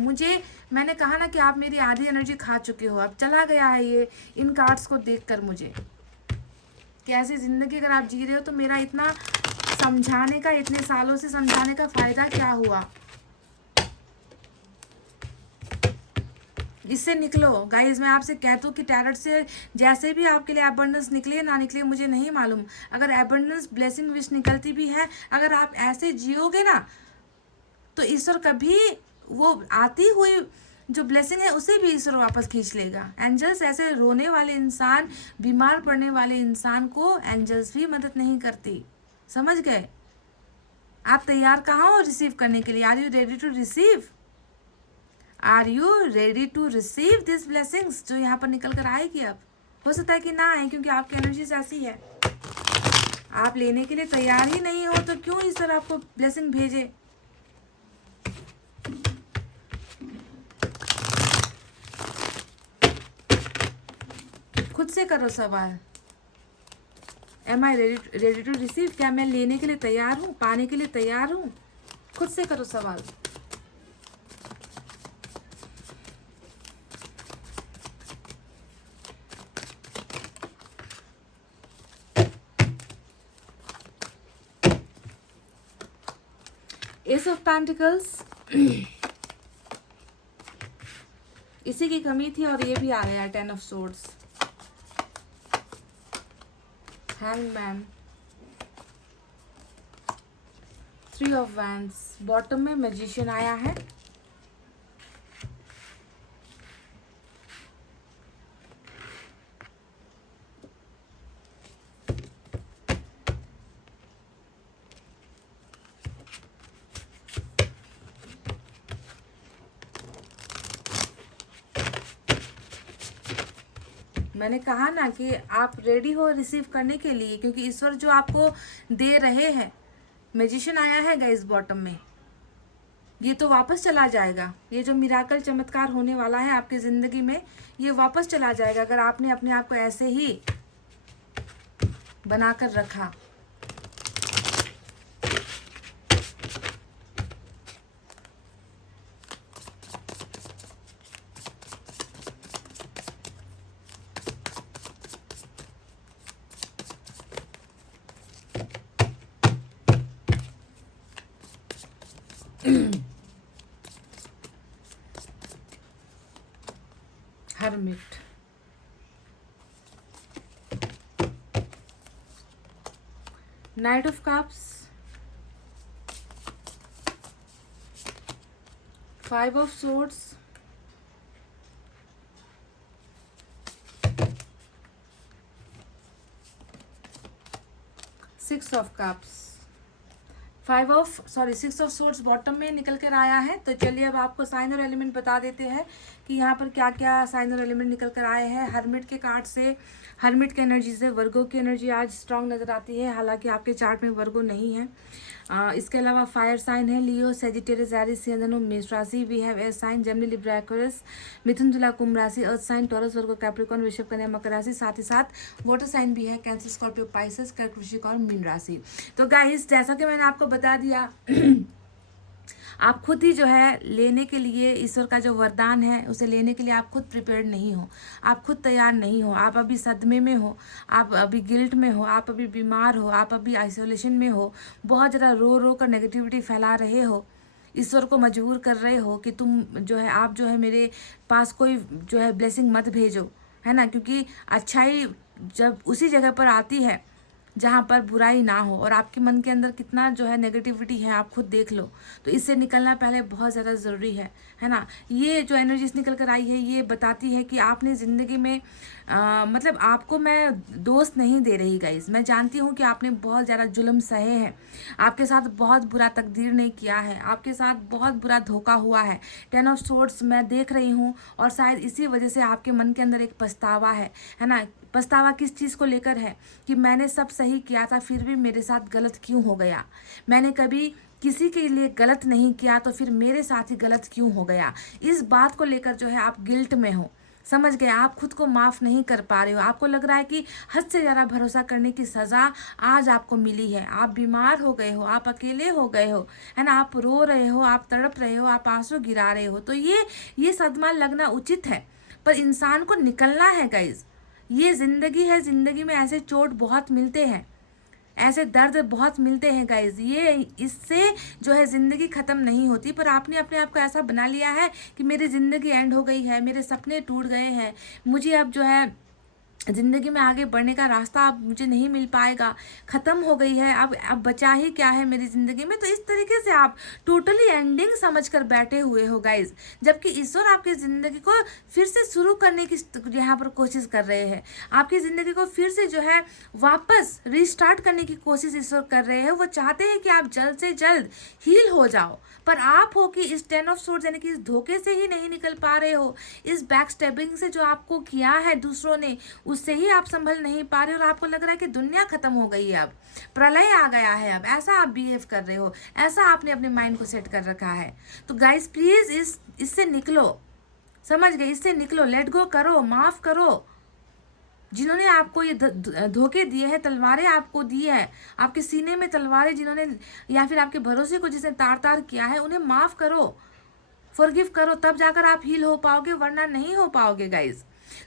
मैंने कहा ना कि आप मेरी आधी एनर्जी खा चुके हो, अब चला गया है ये इन कार्ड्स को देखकर मुझे कि ऐसी ज़िंदगी अगर आप जी रहे हो तो मेरा इतना समझाने का, इतने सालों से समझाने का फ़ायदा क्या हुआ? इससे निकलो गाइज। मैं आपसे कहती हूँ कि टैरोट से जैसे भी आपके लिए एबंडेंस निकले ना निकले मुझे नहीं मालूम, अगर एबंडेंस, ब्लेसिंग, विश निकलती भी है, अगर आप ऐसे जियोगे ना तो ईश्वर कभी वो आती हुई जो ब्लेसिंग है उसे भी ईश्वर वापस खींच लेगा। एंजल्स, ऐसे रोने वाले इंसान, बीमार पड़ने वाले इंसान को एंजल्स भी मदद नहीं करती, समझ गए? आप तैयार कहाँ हो रिसीव करने के लिए? Are you ready to receive? Are you ready to receive this blessings जो यहाँ पर निकल कर आएगी? अब हो सकता है कि ना आए, क्योंकि आपकी एनर्जीज ऐसी है। आप लेने के लिए तैयार ही नहीं हो तो क्यों ईश्वर आपको ब्लेसिंग भेजे? खुद से करो सवाल। Am I ready to receive? क्या मैं लेने के लिए तैयार हूँ, पाने के लिए तैयार हूँ? खुद से करो सवाल। एस ऑफ पेंटिकल्स, इसी की कमी थी और ये भी आ गया। 10 of swords, hangman, 3 of wands, bottom में मैजिशियन आया है। मैंने कहा ना कि आप रेडी हो रिसीव करने के लिए, क्योंकि ईश्वर जो आपको दे रहे हैं, मैजिशियन आया है गाइस बॉटम में, ये तो वापस चला जाएगा। ये जो मिराकल, चमत्कार होने वाला है आपकी ज़िंदगी में, ये वापस चला जाएगा अगर आपने अपने आप को ऐसे ही बनाकर रखा। Hermit, Knight of Cups, 5 of Swords, Six of Cups, six of swords bottom में निकल कर आया है। तो चलिए अब आपको साइन और एलिमेंट बता देते हैं कि यहाँ पर क्या क्या साइन और एलिमेंट निकल कर आए हैं। हर्मिट के कार्ड से, हर्मिट की एनर्जी से वर्गो की एनर्जी आज स्ट्रांग नज़र आती है, हालांकि आपके चार्ट में वर्गो नहीं है। इसके अलावा फायर साइन है लियो, सेजिटेरियस, एरिस, सिंह, मेष राशि। We have air sign Gemini, Libra, Aquarius, मिथुन, तुला, कुंभ राशि, earth sign Taurus, Virgo, Capricorn, वृषभ, कन्या, मकर राशि। साथ ही साथ वाटर साइन भी है कैंसर, स्कॉर्पियो, पाइसेस, कर्क, वृश्चिक और मीन राशि। तो गाइस जैसा कि मैंने आपको बता दिया आप खुद ही जो है लेने के लिए, ईश्वर का जो वरदान है उसे लेने के लिए आप खुद प्रिपेयर्ड नहीं हो, आप खुद तैयार नहीं हो। आप अभी सदमे में हो, आप अभी गिल्ट में हो, आप अभी बीमार हो, आप अभी आइसोलेशन में हो, बहुत ज़्यादा रो रो कर नेगेटिविटी फैला रहे हो, ईश्वर को मजबूर कर रहे हो कि तुम जो है, आप जो है मेरे पास कोई जो है ब्लेसिंग मत भेजो, है ना, क्योंकि अच्छाई जब उसी जगह पर आती है जहाँ पर बुराई ना हो। और आपके मन के अंदर कितना जो है नेगेटिविटी है आप खुद देख लो। तो इससे निकलना पहले बहुत ज़्यादा ज़रूरी है ना। ये जो एनर्जीज निकल कर आई है ये बताती है कि आपने ज़िंदगी में मतलब आपको मैं दोस्त नहीं दे रही गाइस, मैं जानती हूँ कि आपने बहुत ज़्यादा जुल्म सहे हैं, आपके साथ बहुत बुरा तकदीर ने किया है, आपके साथ बहुत बुरा धोखा हुआ है। 10 ऑफ सोर्ड्स मैं देख रही हूँ और शायद इसी वजह से आपके मन के अंदर एक पछतावा है ना। पछतावा किस चीज़ को लेकर है कि मैंने सब सही किया था फिर भी मेरे साथ गलत क्यों हो गया, मैंने कभी किसी के लिए गलत नहीं किया तो फिर मेरे साथ ही गलत क्यों हो गया। इस बात को लेकर जो है आप गिल्ट में हो, समझ गए, आप खुद को माफ़ नहीं कर पा रहे हो। आपको लग रहा है कि हद से ज़्यादा भरोसा करने की सज़ा आज आपको मिली है। आप बीमार हो गए हो, आप अकेले हो गए हो, है ना, आप रो रहे हो, आप तड़प रहे हो, आप आंसू गिरा रहे हो। तो ये सदमा लगना उचित है, पर इंसान को निकलना है गाइज। ये ज़िंदगी है, ज़िंदगी में ऐसे चोट बहुत मिलते हैं, ऐसे दर्द बहुत मिलते हैं गाइज। ये इससे जो है ज़िंदगी ख़त्म नहीं होती, पर आपने अपने आप को ऐसा बना लिया है कि मेरी ज़िंदगी एंड हो गई है, मेरे सपने टूट गए हैं, मुझे अब जो है ज़िंदगी में आगे बढ़ने का रास्ता अब मुझे नहीं मिल पाएगा, ख़त्म हो गई है, अब बचा ही क्या है मेरी ज़िंदगी में। तो इस तरीके से आप टोटली एंडिंग समझकर बैठे हुए हो गाइज, जबकि ईश्वर आपकी ज़िंदगी को फिर से शुरू करने की यहाँ पर कोशिश कर रहे हैं, आपकी ज़िंदगी को फिर से जो है वापस रिस्टार्ट करने की कोशिश ईश्वर कर रहे हैं। वो चाहते हैं कि आप जल्द से जल्द हील हो जाओ, पर आप हो कि इस 10 ऑफ सोर्ड्स यानी कि इस धोखे से ही नहीं निकल पा रहे हो, इस बैक स्टेपिंग से जो आपको किया है दूसरों ने उससे ही आप संभल नहीं पा रहे हो, और आपको लग रहा है कि दुनिया खत्म हो गई है, अब प्रलय आ गया है, अब ऐसा आप बिहेव कर रहे हो, ऐसा आपने अपने माइंड को सेट कर रखा है। तो गाइस प्लीज इससे निकलो, समझ गए, इससे निकलो, लेट गो करो, माफ करो। जिन्होंने आपको ये धोखे दिए हैं, तलवारें आपको दी है, आपके सीने में तलवारें जिन्होंने, या फिर आपके भरोसे को जिसने तार तार किया है, उन्हें माफ करो, फॉरगिव करो, तब जाकर आप हील हो पाओगे, वरना नहीं हो पाओगे गाइज।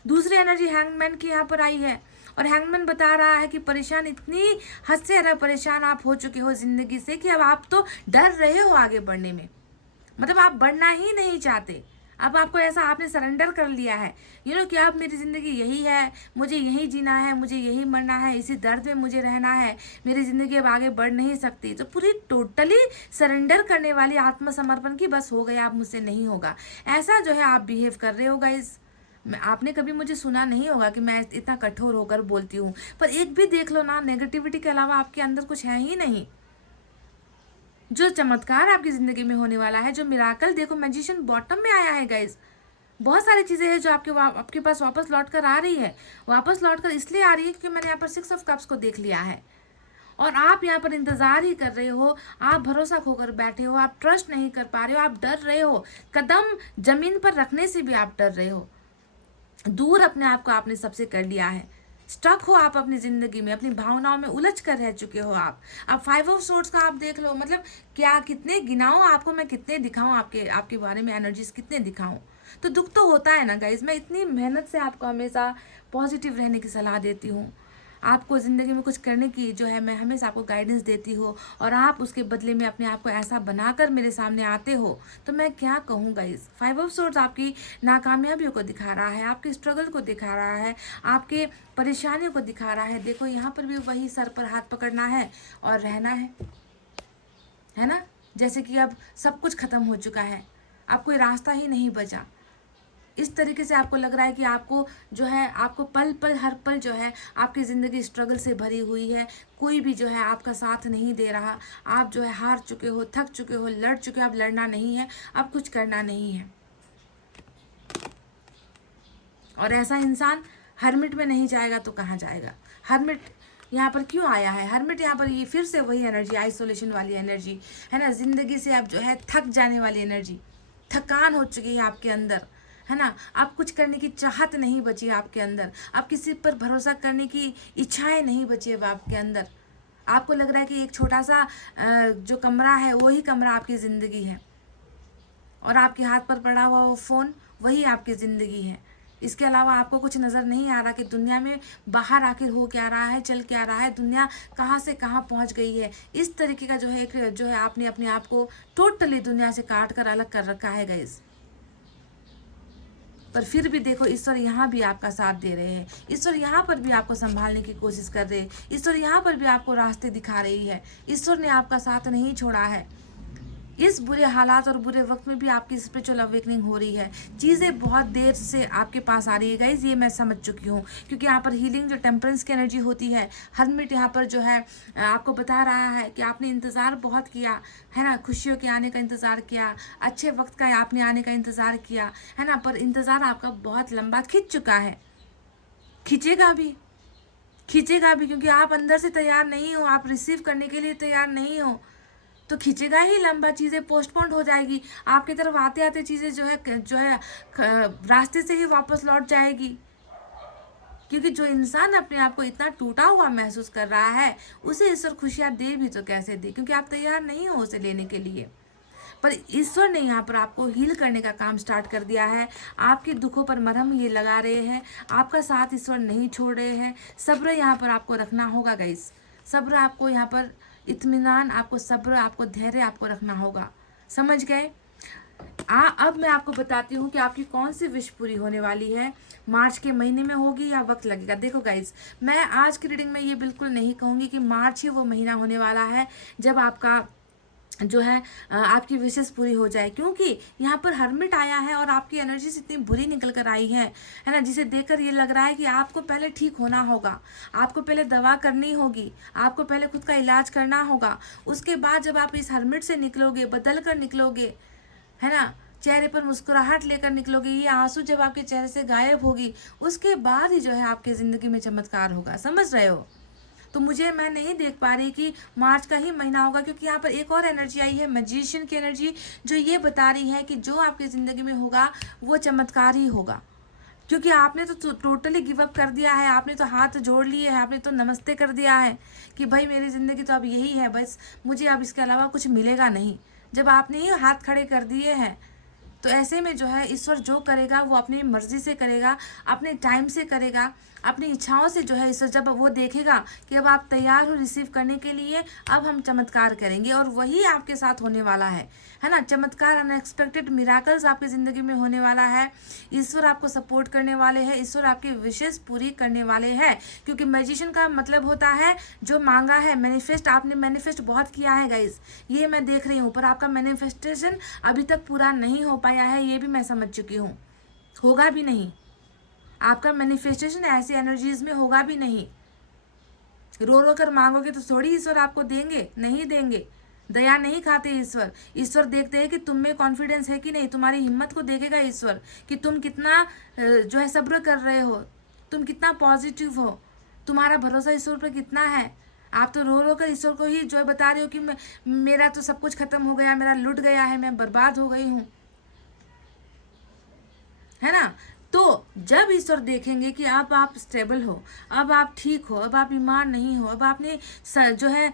दूसरी एनर्जी हैंगमैन की यहाँ पर आई है, और हैंगमैन बता रहा है कि परेशान, इतनी हद से ज़्यादा परेशान आप हो चुके हो ज़िंदगी से कि अब आप तो डर रहे हो आगे बढ़ने में, मतलब आप बढ़ना ही नहीं चाहते। अब आपको ऐसा, आपने सरेंडर कर लिया है कि अब मेरी ज़िंदगी यही है, मुझे यही जीना है, मुझे यही मरना है, इसी दर्द में मुझे रहना है, मेरी ज़िंदगी अब आगे बढ़ नहीं सकती। तो पूरी टोटली सरेंडर करने वाली, आत्मसमर्पण की, बस हो गया अब मुझसे नहीं होगा, ऐसा जो है आप बिहेव कर रहे हो गाइज। आपने कभी मुझे सुना नहीं होगा कि मैं इतना कठोर होकर बोलती हूँ, पर एक भी देख लो ना, नेगेटिविटी के अलावा आपके अंदर कुछ है ही नहीं। जो चमत्कार आपकी ज़िंदगी में होने वाला है, जो मिराकल, देखो मैजिशियन बॉटम में आया है गाइज। बहुत सारी चीज़ें हैं जो आपके पास वापस लौट कर आ रही है, वापस लौट कर इसलिए आ रही है क्योंकि मैंने यहाँ पर 6 ऑफ कप्स को देख लिया है, और आप यहाँ पर इंतज़ार ही कर रहे हो, आप भरोसा खोकर बैठे हो, आप ट्रस्ट नहीं कर पा रहे हो, आप डर रहे हो, कदम ज़मीन पर रखने से भी आप डर रहे हो, दूर अपने आप को आपने सबसे कर लिया है, स्टक हो आप अपनी ज़िंदगी में, अपनी भावनाओं में उलझ कर रह चुके हो आप। अब 5 ऑफ सोर्ड्स का आप देख लो, मतलब क्या, कितने गिनाऊं आपको मैं, कितने दिखाऊं आपके बारे में एनर्जीज, कितने दिखाऊं। तो दुख तो होता है ना गाइज, मैं इतनी मेहनत से आपको हमेशा पॉजिटिव रहने की सलाह देती हूँ, आपको ज़िंदगी में कुछ करने की जो है मैं हमेशा आपको गाइडेंस देती हूँ, और आप उसके बदले में अपने आप को ऐसा बनाकर मेरे सामने आते हो, तो मैं क्या कहूँ गाइज। 5 ऑफ सोर्ड्स आपकी नाकामयाबियों को दिखा रहा है, आपके स्ट्रगल को दिखा रहा है, आपके परेशानियों को दिखा रहा है। देखो यहाँ पर भी वही सर पर हाथ पकड़ना है और रहना है ना, जैसे कि अब सब कुछ ख़त्म हो चुका है, अब कोई रास्ता ही नहीं बचा, इस तरीके से आपको लग रहा है कि आपको जो है, आपको पल पल हर पल जो है आपकी ज़िंदगी स्ट्रगल से भरी हुई है। कोई भी जो है आपका साथ नहीं दे रहा। आप जो है हार चुके हो, थक चुके हो, लड़ चुके हो। अब लड़ना नहीं है, अब कुछ करना नहीं है। और ऐसा इंसान हर्मिट में नहीं जाएगा तो कहाँ जाएगा? हर्मिट यहाँ पर क्यों आया है? हर्मिट यहाँ पर ये फिर से वही एनर्जी, आइसोलेशन वाली एनर्जी है ना। ज़िंदगी से अब जो है थक जाने वाली एनर्जी, थकान हो चुकी है आपके अंदर, है ना। आप कुछ करने की चाहत नहीं बची है आपके अंदर। आप किसी पर भरोसा करने की इच्छाएं नहीं बची है आपके अंदर। आपको लग रहा है कि एक छोटा सा जो कमरा है वही कमरा आपकी ज़िंदगी है, और आपके हाथ पर पड़ा हुआ वो फ़ोन वही आपकी ज़िंदगी है। इसके अलावा आपको कुछ नज़र नहीं आ रहा कि दुनिया में बाहर आखिर हो क्या रहा है, चल क्या रहा है, दुनिया कहाँ से कहाँ पहुँच गई है। इस तरीके का जो है एक जो है आपने अपने आप को टोटली दुनिया से काट कर अलग कर रखा है गाइस। पर फिर भी देखो, ईश्वर यहाँ भी आपका साथ दे रहे हैं। ईश्वर यहाँ पर भी आपको संभालने की कोशिश कर रहे हैं। ईश्वर यहाँ पर भी आपको रास्ते दिखा रही है। ईश्वर ने आपका साथ नहीं छोड़ा है। इस बुरे हालात और बुरे वक्त में भी आपकी स्पिरिचुअल अवेकनिंग हो रही है। चीज़ें बहुत देर से आपके पास आ रही है गाइज, ये मैं समझ चुकी हूँ। क्योंकि यहाँ पर हीलिंग जो टेम्परेंस की एनर्जी होती है, हर्मिट यहाँ पर जो है आपको बता रहा है कि आपने इंतज़ार बहुत किया है ना, खुशियों के आने का इंतज़ार किया, अच्छे वक्त का आपने आने का इंतज़ार किया है ना। पर इंतज़ार आपका बहुत लंबा खिंच चुका है, खींचेगा भी, खींचेगा भी, क्योंकि आप अंदर से तैयार नहीं हो, आप रिसीव करने के लिए तैयार नहीं हो, तो खींचेगा ही लंबा। चीज़ें पोस्टपोन्ड हो जाएगी आपकी तरफ आते आते। चीज़ें जो है रास्ते से ही वापस लौट जाएगी। क्योंकि जो इंसान अपने आप को इतना टूटा हुआ महसूस कर रहा है, उसे ईश्वर खुशियाँ दे भी तो कैसे दे, क्योंकि आप तैयार नहीं हो उसे लेने के लिए। पर ईश्वर ने यहाँ पर आपको हील करने का काम स्टार्ट कर दिया है। आपके दुखों पर मरहम ये लगा रहे हैं। आपका साथ ईश्वर नहीं छोड़ रहे हैं। सब्र यहाँ पर आपको रखना होगा गाइस। सब्र आपको यहाँ पर, इत्मीनान आपको, सब्र आपको, धैर्य आपको रखना होगा। समझ गए? अब मैं आपको बताती हूँ कि आपकी कौन सी विश पूरी होने वाली है। मार्च के महीने में होगी या वक्त लगेगा? देखो गाइज, मैं आज की रीडिंग में ये बिल्कुल नहीं कहूँगी कि मार्च ही वो महीना होने वाला है जब आपका जो है आपकी विशेष पूरी हो जाए। क्योंकि यहाँ पर हर्मिट आया है और आपकी एनर्जी इतनी बुरी निकल कर आई है ना, जिसे देखकर ये लग रहा है कि आपको पहले ठीक होना होगा, आपको पहले दवा करनी होगी, आपको पहले खुद का इलाज करना होगा। उसके बाद जब आप इस हर्मिट से निकलोगे, बदल कर निकलोगे, है ना, चेहरे पर मुस्कुराहट लेकर निकलोगे, ये आंसू जब आपके चेहरे से गायब होगी, उसके बाद ही जो है आपकी ज़िंदगी में चमत्कार होगा। समझ रहे हो? तो मैं नहीं देख पा रही कि मार्च का ही महीना होगा, क्योंकि यहाँ पर एक और एनर्जी आई है, मैजिशियन की एनर्जी, जो ये बता रही है कि जो आपकी ज़िंदगी में होगा वो चमत्कार ही होगा। क्योंकि आपने तो टोटली गिव अप कर दिया है, आपने तो हाथ जोड़ लिए हैं, आपने तो नमस्ते कर दिया है कि भाई मेरी ज़िंदगी तो अब यही है, बस मुझे अब इसके अलावा कुछ मिलेगा नहीं। जब आपने ही हाथ खड़े कर दिए हैं, तो ऐसे में जो है ईश्वर जो करेगा वो अपनी मर्जी से करेगा, अपने टाइम से करेगा, अपनी इच्छाओं से जो है ईश्वर जब वो देखेगा कि अब आप तैयार हो रिसीव करने के लिए, अब हम चमत्कार करेंगे, और वही आपके साथ होने वाला है ना। चमत्कार, अनएक्सपेक्टेड मिराकल्स आपकी ज़िंदगी में होने वाला है। ईश्वर आपको सपोर्ट करने वाले हैं, ईश्वर आपकी विशेष पूरी करने वाले हैं। क्योंकि मैजिशियन का मतलब होता है जो मांगा है, मैनिफेस्ट। आपने मैनिफेस्ट बहुत किया है गाइज, ये मैं देख रही हूँ, पर आपका मैनिफेस्टेशन अभी तक पूरा नहीं हो पाया है, ये भी मैं समझ चुकी हूँ। होगा भी नहीं, आपका मैनिफेस्टेशन ऐसी एनर्जीज में होगा भी नहीं। रो रो कर मांगोगे तो थोड़ी ईश्वर आपको देंगे, नहीं देंगे। दया नहीं खाते ईश्वर। ईश्वर देखते हैं कि तुम में कॉन्फिडेंस है कि नहीं, तुम्हारी हिम्मत को देखेगा ईश्वर कि तुम कितना जो है सब्र कर रहे हो, तुम कितना पॉजिटिव हो, तुम्हारा भरोसा ईश्वर पर कितना है। आप तो रो रो कर ईश्वर को ही जो है बता रहे हो कि मेरा तो सब कुछ खत्म हो गया, मेरा लुट गया है, मैं बर्बाद हो गई हूँ, है ना। तो जब ईश्वर देखेंगे कि अब आप स्टेबल हो, अब आप ठीक हो, अब आप बीमार नहीं हो, अब आपने जो है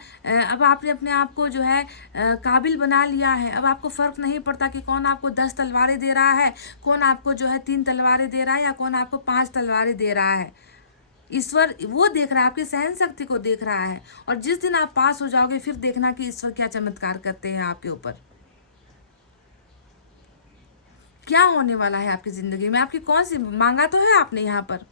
अब आपने अपने आप को जो है काबिल बना लिया है, अब आपको फ़र्क नहीं पड़ता कि कौन आपको 10 तलवारें दे रहा है, कौन आपको जो है 3 तलवारें दे रहा है, या कौन आपको 5 तलवारें दे रहा है। ईश्वर वो देख रहा है, आपकी सहन शक्ति को देख रहा है। और जिस दिन आप पास हो जाओगे, फिर देखना कि ईश्वर क्या चमत्कार करते हैं आपके ऊपर। क्या होने वाला है आपकी ज़िंदगी में, आपकी कौन सी मांगा तो है आपने, यहाँ पर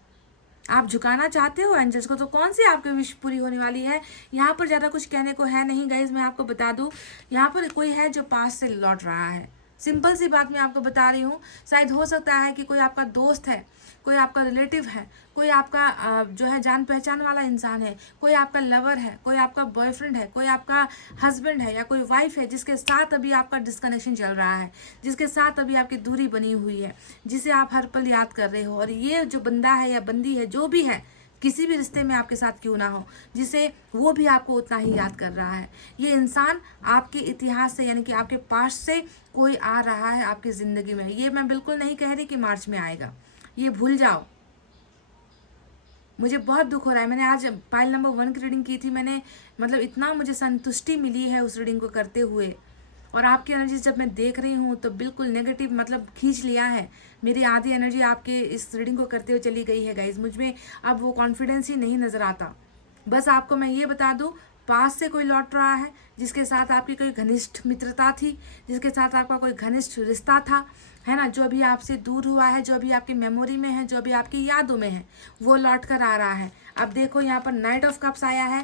आप झुकाना चाहते हो एंजल्स को, तो कौन सी आपकी विश पूरी होने वाली है। यहाँ पर ज़्यादा कुछ कहने को है नहीं गाइज, मैं आपको बता दूँ, यहाँ पर कोई है जो पास से लौट रहा है, सिंपल सी बात मैं आपको बता रही हूँ। शायद हो सकता है कि कोई आपका दोस्त है, कोई आपका रिलेटिव है, कोई आपका जो है जान पहचान वाला इंसान है, कोई आपका लवर है, कोई आपका बॉयफ्रेंड है, कोई आपका हस्बैंड है या कोई वाइफ है, जिसके साथ अभी आपका डिस्कनेक्शन चल रहा है, जिसके साथ अभी आपकी दूरी बनी हुई है, जिसे आप हर पल याद कर रहे हो। और ये जो बंदा है या बंदी है, जो भी है, किसी भी रिश्ते में आपके साथ क्यों ना हो, जिसे वो भी आपको उतना ही याद कर रहा है। ये इंसान आपके इतिहास से यानी कि आपके पास से कोई आ रहा है आपकी ज़िंदगी में। ये मैं बिल्कुल नहीं कह रही कि मार्च में आएगा, ये भूल जाओ। मुझे बहुत दुख हो रहा है। मैंने आज पाइल नंबर 1 की रीडिंग की थी, मैंने मतलब इतना मुझे संतुष्टि मिली है उस रीडिंग को करते हुए। और आपकी एनर्जी जब मैं देख रही हूँ तो बिल्कुल नेगेटिव मतलब खींच लिया है। मेरी आधी एनर्जी आपके इस रीडिंग को करते हुए चली गई है गाइज। मुझ में अब वो कॉन्फिडेंस ही नहीं नज़र आता। बस आपको मैं ये बता दूँ, पास से कोई लौट रहा है जिसके साथ आपकी कोई घनिष्ठ मित्रता थी, जिसके साथ आपका कोई घनिष्ठ रिश्ता था, है ना, जो अभी आपसे दूर हुआ है, जो अभी आपकी मेमोरी में है, जो अभी आपकी यादों में है, वो लौट कर आ रहा है। अब देखो यहाँ पर नाइट ऑफ कप्स आया है।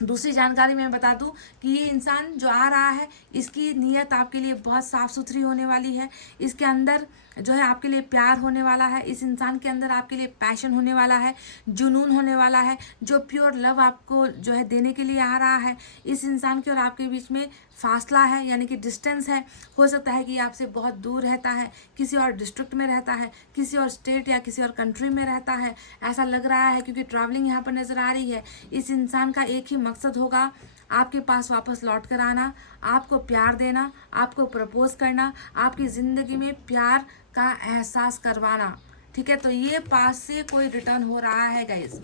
दूसरी जानकारी मैं बता दूं कि ये इंसान जो आ रहा है, इसकी नीयत आपके लिए बहुत साफ़ सुथरी होने वाली है। इसके अंदर जो है आपके लिए प्यार होने वाला है। इस इंसान के अंदर आपके लिए पैशन होने वाला है, जुनून होने वाला है, जो प्योर लव आपको जो है देने के लिए आ रहा है। इस इंसान के और आपके बीच में फासला है, यानी कि डिस्टेंस है। हो सकता है कि आपसे बहुत दूर रहता है, किसी और डिस्ट्रिक्ट में रहता है, किसी और स्टेट या किसी और कंट्री में रहता है, ऐसा लग रहा है, क्योंकि ट्रैवलिंग यहाँ पर नज़र आ रही है। इस इंसान का एक ही मकसद होगा, आपके पास वापस लौट कर आना, आपको प्यार देना, आपको प्रपोज करना, आपकी ज़िंदगी में प्यार का एहसास करवाना। ठीक है, तो ये पास से कोई रिटर्न हो रहा है गाइस,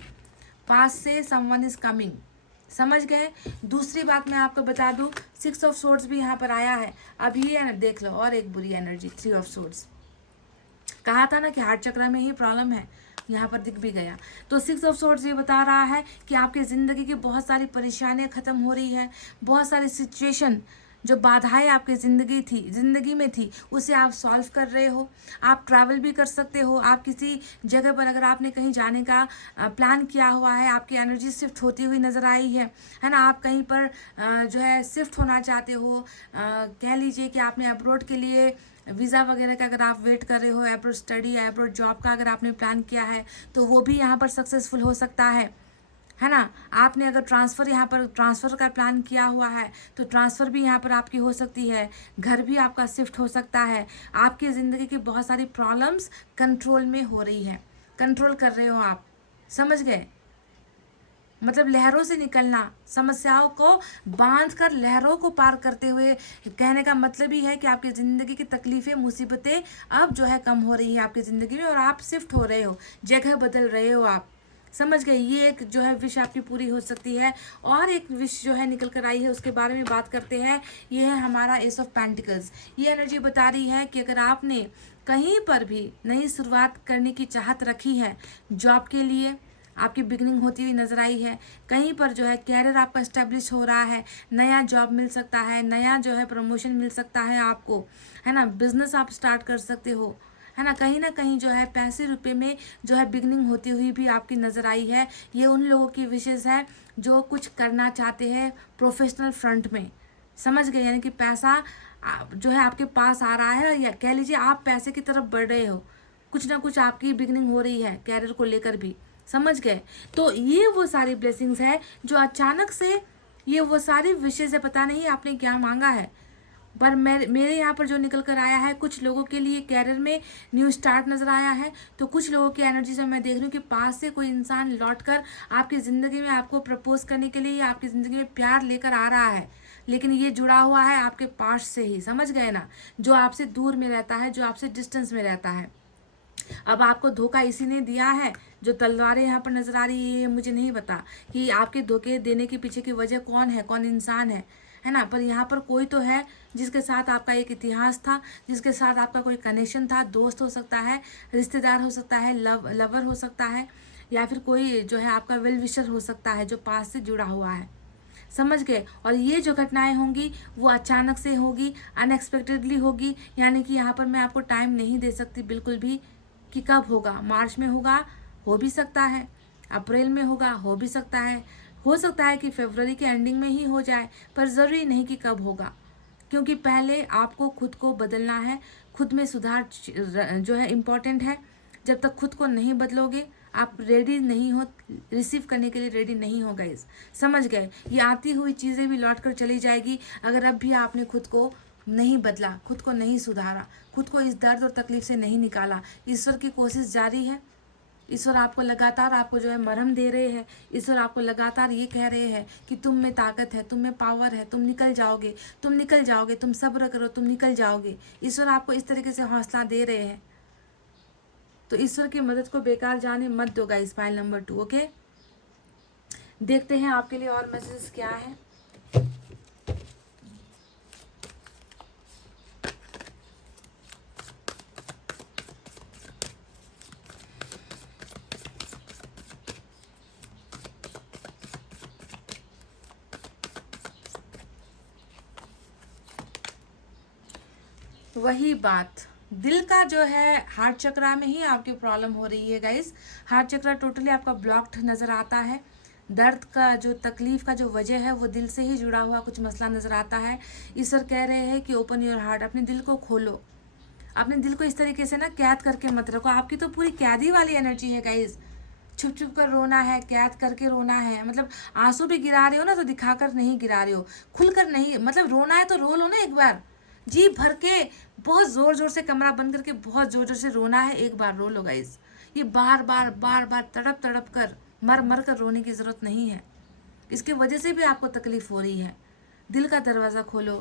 पास से समवन इज कमिंग, समझ गए। दूसरी बात मैं आपको बता दूं, 6 ऑफ सोर्ड्स भी यहाँ पर आया है। अब ये देख लो, और एक बुरी एनर्जी 3 ऑफ सोर्ड्स। कहा था ना कि हार्ट चक्र में ही प्रॉब्लम है, यहाँ पर दिख भी गया। तो 6 ऑफ सोर्ड्स ये बता रहा है कि आपकी ज़िंदगी की बहुत सारी परेशानियाँ ख़त्म हो रही है, बहुत सारी सिचुएशन जो बाधाएं आपकी ज़िंदगी में थी उसे आप सॉल्व कर रहे हो। आप ट्रैवल भी कर सकते हो। आप किसी जगह पर अगर आपने कहीं जाने का प्लान किया हुआ है, आपकी एनर्जी शिफ्ट होती हुई नज़र आई है ना। आप कहीं पर जो है शिफ्ट होना चाहते हो, कह लीजिए कि आपने अब्रॉड के लिए वीज़ा वगैरह का अगर आप वेट कर रहे हो, अब्रॉड स्टडी या अब्रॉड जॉब का अगर आपने प्लान किया है, तो वो भी यहाँ पर सक्सेसफुल हो सकता है ना। आपने अगर यहाँ पर ट्रांसफ़र का प्लान किया हुआ है, तो ट्रांसफ़र भी यहाँ पर आपकी हो सकती है। घर भी आपका शिफ्ट हो सकता है। आपकी ज़िंदगी की बहुत सारी प्रॉब्लम्स कंट्रोल में हो रही है, कंट्रोल कर रहे हो आप, समझ गए। मतलब लहरों से निकलना, समस्याओं को बांध कर लहरों को पार करते हुए, कहने का मतलब ही है कि आपकी ज़िंदगी की तकलीफ़ें, मुसीबतें अब जो है कम हो रही है आपकी ज़िंदगी में, और आप शिफ्ट हो रहे हो, जगह बदल रहे हो आप, समझ गए। ये एक जो है विश आपकी पूरी हो सकती है। और एक विश जो है निकल कर आई है, उसके बारे में बात करते हैं। ये है हमारा एस ऑफ पेंटिकल्स। ये एनर्जी बता रही है कि अगर आपने कहीं पर भी नई शुरुआत करने की चाहत रखी है, जॉब के लिए आपकी बिगनिंग होती हुई नज़र आई है, कहीं पर जो है कैरियर आपका इस्टेब्लिश हो रहा है, नया जॉब मिल सकता है, नया जो है प्रमोशन मिल सकता है आपको, है ना, बिजनेस आप स्टार्ट कर सकते हो, है ना कहीं जो है पैसे रुपए में जो है बिगनिंग होती हुई भी आपकी नज़र आई है। ये उन लोगों की विशेष है जो कुछ करना चाहते हैं प्रोफेशनल फ्रंट में, समझ गए। यानी कि पैसा जो है आपके पास आ रहा है, या कह लीजिए आप पैसे की तरफ बढ़ रहे हो, कुछ ना कुछ आपकी बिगनिंग हो रही है कैरियर को लेकर भी, समझ गए। तो ये वो सारी ब्लेसिंग्स है जो अचानक से, ये वो सारी विशेष है, पता नहीं आपने क्या मांगा है, पर मेरे यहाँ पर जो निकल कर आया है, कुछ लोगों के लिए कैरियर में न्यू स्टार्ट नज़र आया है। तो कुछ लोगों की एनर्जी से मैं देख रही हूँ कि पास से कोई इंसान लौटकर आपकी ज़िंदगी में आपको प्रपोज करने के लिए या आपकी ज़िंदगी में प्यार लेकर आ रहा है, लेकिन ये जुड़ा हुआ है आपके पास से ही, समझ गए ना, जो आपसे दूर में रहता है, जो आपसे डिस्टेंस में रहता है। अब आपको धोखा इसी ने दिया है, जो तलवारें यहाँ पर नज़र आ रही है, मुझे नहीं पता कि आपके धोखे देने के पीछे की वजह कौन है, कौन इंसान है ना। पर यहाँ पर कोई तो है जिसके साथ आपका एक इतिहास था, जिसके साथ आपका कोई कनेक्शन था, दोस्त हो सकता है, रिश्तेदार हो सकता है, लवर हो सकता है, या फिर कोई जो है आपका वेल विशर हो सकता है जो पास से जुड़ा हुआ है, समझ गए। और ये जो घटनाएं होंगी वो अचानक से होगी, अनएक्सपेक्टेडली होगी। यानी कि यहाँ पर मैं आपको टाइम नहीं दे सकती बिल्कुल भी कि कब होगा। मार्च में होगा, हो भी सकता है, अप्रैल में होगा, हो भी सकता है कि फरवरी के एंडिंग में ही हो जाए, पर ज़रूरी नहीं कि कब होगा। क्योंकि पहले आपको खुद को बदलना है, खुद में सुधार जो है इम्पोर्टेंट है। जब तक खुद को नहीं बदलोगे आप रेडी नहीं हो, रिसीव करने के लिए रेडी नहीं हो गाइस। समझ गए? ये आती हुई चीज़ें भी लौट कर चली जाएगी अगर अब भी आपने खुद को नहीं बदला, खुद को नहीं सुधारा, खुद को इस दर्द और तकलीफ से नहीं निकाला। ईश्वर की कोशिश जारी है। ईश्वर आपको लगातार आपको जो है मरहम दे रहे हैं। ईश्वर आपको लगातार ये कह रहे हैं कि तुम में ताकत है, तुम में पावर है, तुम निकल जाओगे, तुम निकल जाओगे, तुम सब्र करो, तुम निकल जाओगे। ईश्वर आपको इस तरीके से हौसला दे रहे हैं। तो ईश्वर की मदद को बेकार जाने मत दो गाइस। File number 2। ओके, देखते हैं आपके लिए और मैसेजेस क्या है। वही बात, दिल का जो है हार्ट चक्रा में ही आपकी प्रॉब्लम हो रही है गाइस। हार्ट चक्रा टोटली आपका ब्लॉक्ड नज़र आता है। दर्द का जो तकलीफ का जो वजह है वो दिल से ही जुड़ा हुआ कुछ मसला नज़र आता है। ईश्वर कह रहे हैं कि ओपन योर हार्ट, अपने दिल को खोलो। अपने दिल को इस तरीके से ना कैद करके मत रखो। आपकी तो पूरी कैदी वाली एनर्जी है गाइस। छुप छुप कर रोना है, कैद करके रोना है, मतलब आंसू भी गिरा रहे हो ना तो दिखाकर नहीं गिरा रहे हो, खुलकर नहीं। मतलब रोना है तो रो लो ना एक बार, जी भर के, बहुत ज़ोर ज़ोर से कमरा बंद करके बहुत ज़ोर ज़ोर से रोना है। एक बार रो लो गाइस। ये बार बार बार बार तड़प तड़प कर मर मर कर रोने की ज़रूरत नहीं है। इसके वजह से भी आपको तकलीफ हो रही है। दिल का दरवाज़ा खोलो,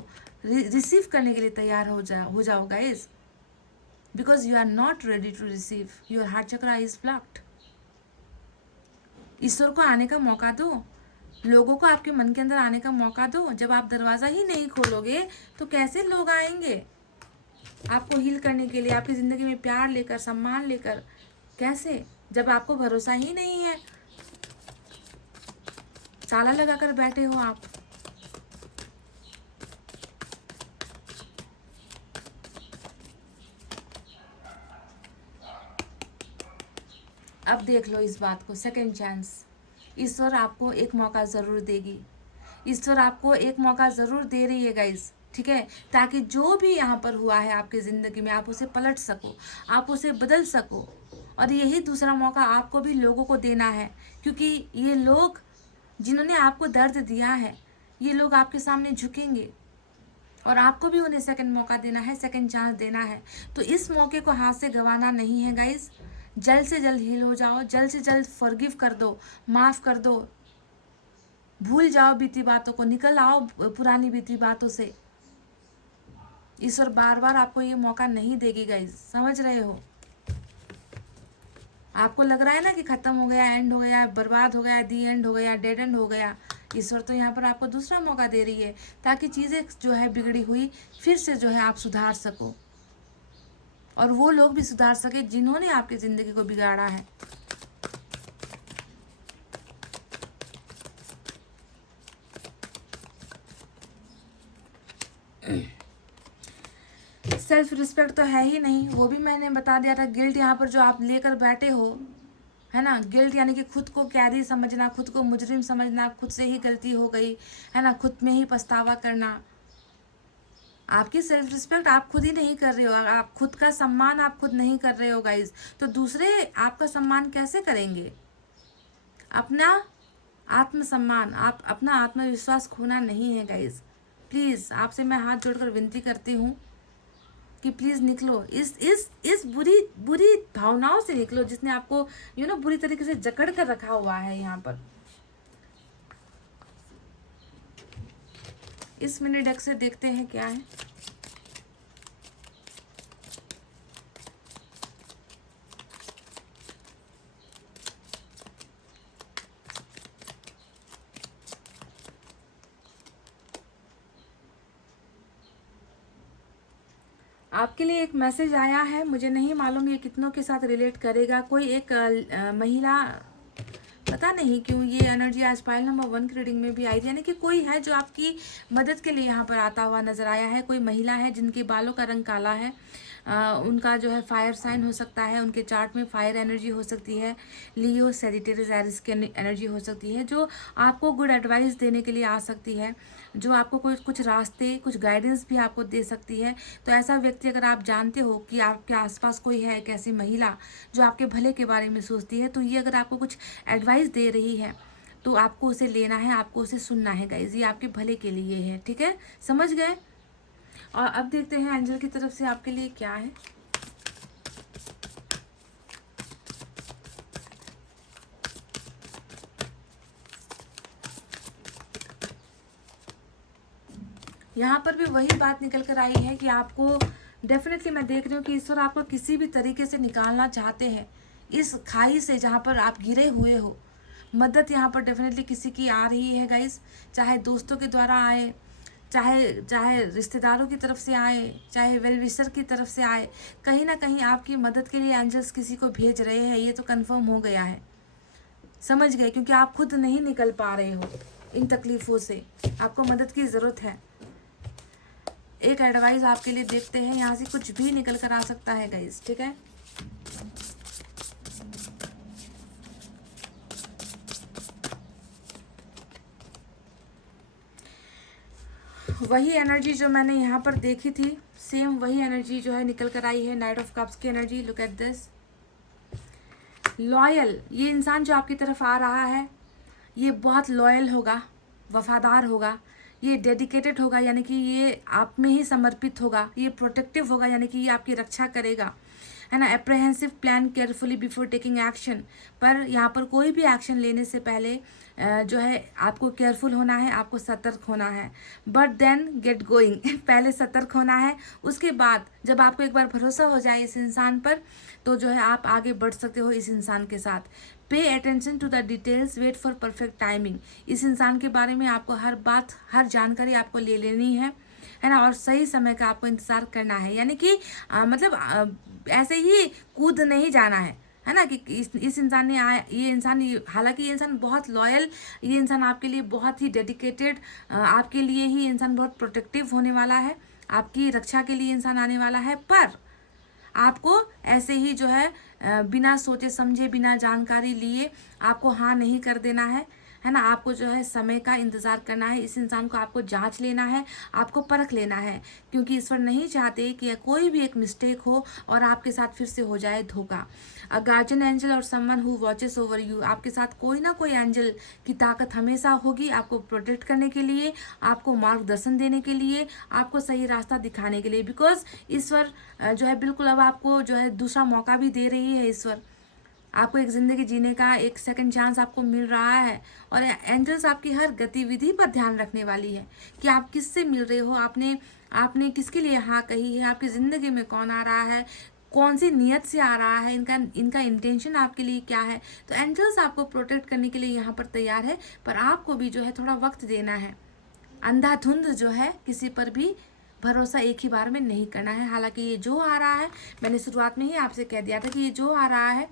रिसीव करने के लिए तैयार हो जाओ guys. Because you are not ready to receive, your heart chakra is blocked. ईश्वर को आने का मौका दो, लोगों को आपके मन के अंदर आने का मौका दो। जब आप दरवाज़ा ही नहीं खोलोगे तो कैसे लोग आएंगे आपको हील करने के लिए, आपकी ज़िंदगी में प्यार लेकर, सम्मान लेकर? कैसे, जब आपको भरोसा ही नहीं है? ताला लगा कर बैठे हो आप। अब देख लो इस बात को, सेकंड चांस। ईश्वर आपको एक मौका ज़रूर देगी। ईश्वर आपको एक मौका ज़रूर दे रही है गाइस, ठीक है? ताकि जो भी यहाँ पर हुआ है आपकी ज़िंदगी में आप उसे पलट सको, आप उसे बदल सको। और यही दूसरा मौका आपको भी लोगों को देना है, क्योंकि ये लोग जिन्होंने आपको दर्द दिया है, ये लोग आपके सामने झुकेंगे और आपको भी उन्हें सेकंड मौका देना है, सेकंड चांस देना है। तो इस मौके को हाथ से गंवाना नहीं है गाइस। जल्द से जल्द हील हो जाओ, जल्द से जल्द फॉरगिव कर दो, माफ़ कर दो, भूल जाओ बीती बातों को, निकल आओ पुरानी बीती बातों से। ईश्वर बार बार आपको ये मौका नहीं देगी गाइस, समझ रहे हो? आपको लग रहा है ना कि ख़त्म हो गया, एंड हो गया, बर्बाद हो गया, दी एंड हो गया, डेड एंड हो गया। ईश्वर तो यहाँ पर आपको दूसरा मौका दे रही है ताकि चीज़ें जो है बिगड़ी हुई फिर से जो है आप सुधार सको, और वो लोग भी सुधार सके जिन्होंने आपकी ज़िंदगी को बिगाड़ा है। सेल्फ रिस्पेक्ट तो है ही नहीं, वो भी मैंने बता दिया था। गिल्ट यहाँ पर जो आप लेकर बैठे हो, है ना, गिल्ट यानी कि खुद को कैदी समझना, खुद को मुजरिम समझना, खुद से ही गलती हो गई, है ना, खुद में ही पछतावा करना। आपकी सेल्फ रिस्पेक्ट आप खुद ही नहीं कर रहे हो, आप खुद का सम्मान आप खुद नहीं कर रहे हो गाइज, तो दूसरे आपका सम्मान कैसे करेंगे? अपना आत्मसम्मान, आप अपना आत्मविश्वास खोना नहीं है गाइज। प्लीज़ आपसे मैं हाथ जोड़कर विनती करती हूँ कि प्लीज़ निकलो इस बुरी बुरी भावनाओं से निकलो जिसने आपको बुरी तरीके से जकड़ कर रखा हुआ है यहाँ पर। इस मिनी डेक से देखते हैं क्या है। आपके लिए एक मैसेज आया है, मुझे नहीं मालूम ये कितनों के साथ रिलेट करेगा। कोई एक महिला, पता नहीं क्यों ये एनर्जी आज पाइल नंबर 1 की रीडिंग में भी आई थी, यानी कि कोई है जो आपकी मदद के लिए यहाँ पर आता हुआ नज़र आया है। कोई महिला है जिनके बालों का रंग काला है, उनका जो है फायर साइन हो सकता है, उनके चार्ट में फायर एनर्जी हो सकती है, लियो सैजिटेरियस एरिस की एनर्जी हो सकती है, जो आपको गुड एडवाइस देने के लिए आ सकती है। जो आपको कोई कुछ रास्ते, कुछ गाइडेंस भी आपको दे सकती है। तो ऐसा व्यक्ति अगर आप जानते हो कि आपके आसपास कोई है, एक ऐसी महिला जो आपके भले के बारे में सोचती है, तो ये अगर आपको कुछ एडवाइस दे रही है तो आपको उसे लेना है, आपको उसे सुनना है गाइज, ये आपके भले के लिए है, ठीक है, समझ गए। और अब देखते हैं एंजल की तरफ से आपके लिए क्या है। यहाँ पर भी वही बात निकल कर आई है कि आपको डेफिनेटली, मैं देख रही हूँ कि ईश्वर आपको किसी भी तरीके से निकालना चाहते हैं इस खाई से जहाँ पर आप गिरे हुए हो। मदद यहाँ पर डेफिनेटली किसी की आ रही है गाइस, चाहे दोस्तों के द्वारा आए, चाहे चाहे रिश्तेदारों की तरफ से आए, चाहे वेल विशर की तरफ से आए, कहीं ना कहीं आपकी मदद के लिए एंजल्स किसी को भेज रहे हैं, ये तो कंफर्म हो गया है, समझ गए, क्योंकि आप खुद नहीं निकल पा रहे हो इन तकलीफ़ों से, आपको मदद की ज़रूरत है। एक एडवाइस आपके लिए देखते हैं, यहाँ से कुछ भी निकल कर आ सकता है गाइस, ठीक है। वही एनर्जी जो मैंने यहाँ पर देखी थी, सेम वही एनर्जी जो है निकल कर आई है, नाइट ऑफ कप्स की energy. Look at this, loyal, ये इंसान जो आपकी तरफ आ रहा है ये बहुत लॉयल होगा, वफादार होगा, ये डेडिकेटेड होगा, यानी कि ये आप में ही समर्पित होगा, ये प्रोटेक्टिव होगा, यानी कि ये आपकी रक्षा करेगा, है ना। Apprehensive plan carefully before taking action, पर यहाँ पर कोई भी एक्शन लेने से पहले जो है आपको केयरफुल होना है, आपको सतर्क होना है, बट देन गेट गोइंग पहले सतर्क होना है, उसके बाद जब आपको एक बार भरोसा हो जाए इस इंसान पर, तो जो है आप आगे बढ़ सकते हो इस इंसान के साथ। Pay attention to the details, wait for perfect timing, इस इंसान के बारे में आपको हर बात, हर जानकारी आपको ले लेनी है ना, और सही समय का आपको इंतज़ार करना है, यानी कि ऐसे ही कूद नहीं जाना है ना, कि इस इंसान ने ये इंसान, हालांकि ये इंसान बहुत लॉयल, ये इंसान आपके लिए बहुत ही डेडिकेटेड, आपके लिए ही इंसान बहुत प्रोटेक्टिव होने वाला है, आपकी रक्षा के लिए इंसान आने वाला है, पर आपको ऐसे ही जो है बिना सोचे समझे, बिना जानकारी लिए आपको हाँ नहीं कर देना है ना। आपको जो है समय का इंतज़ार करना है, इस इंसान को आपको जांच लेना है, आपको परख लेना है, क्योंकि ईश्वर नहीं चाहते कि कोई भी एक मिस्टेक हो और आपके साथ फिर से हो जाए धोखा। अ गार्जियन एंजल और someone who watches over you, आपके साथ कोई ना कोई एंजल की ताकत हमेशा होगी आपको प्रोटेक्ट करने के लिए, आपको मार्गदर्शन देने के लिए, आपको सही रास्ता दिखाने के लिए, बिकॉज ईश्वर जो है बिल्कुल अब आपको जो है दूसरा मौका भी दे रही है। ईश्वर आपको एक ज़िंदगी जीने का एक सेकंड चांस आपको मिल रहा है, और एंजल्स आपकी हर गतिविधि पर ध्यान रखने वाली है कि आप किससे मिल रहे हो, आपने किसके लिए हाँ कही है, आपकी ज़िंदगी में कौन आ रहा है, कौन सी नीयत से आ रहा है, इनका इंटेंशन आपके लिए क्या है। तो एंजल्स आपको प्रोटेक्ट करने के लिए यहाँ पर तैयार है, पर आपको भी जो है थोड़ा वक्त देना है। अंधाधुंध जो है किसी पर भी भरोसा एक ही बार में नहीं करना है। हालांकि ये जो आ रहा है, मैंने शुरुआत में ही आपसे कह दिया था कि ये जो आ रहा है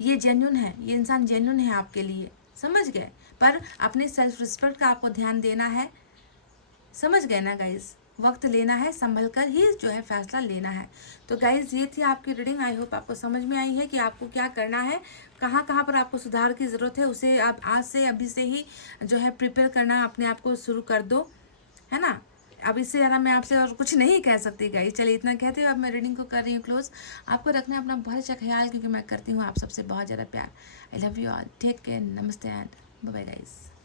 ये जेन्युइन है, ये इंसान जेन्युइन है आपके लिए, समझ गए, पर अपने सेल्फ रिस्पेक्ट का आपको ध्यान देना है, समझ गए ना गाइज, वक्त लेना है, संभल कर ही जो है फैसला लेना है। तो गाइज ये थी आपकी रीडिंग, आई होप आपको समझ में आई है कि आपको क्या करना है, कहाँ कहाँ पर आपको सुधार की ज़रूरत है, उसे आप आज से अभी से ही जो है प्रिपेयर करना, अपने आप को शुरू कर दो, है ना। अब इससे ज़्यादा मैं आपसे और कुछ नहीं कह सकती गाइस, चलिए इतना कहते हुए अब मैं रीडिंग को कर रही हूँ क्लोज। आपको रखना है अपना बहुत अच्छा ख्याल, क्योंकि मैं करती हूँ आप सबसे बहुत ज़्यादा प्यार। I love you all, take care, नमस्ते एंड बाय बाय गाइस।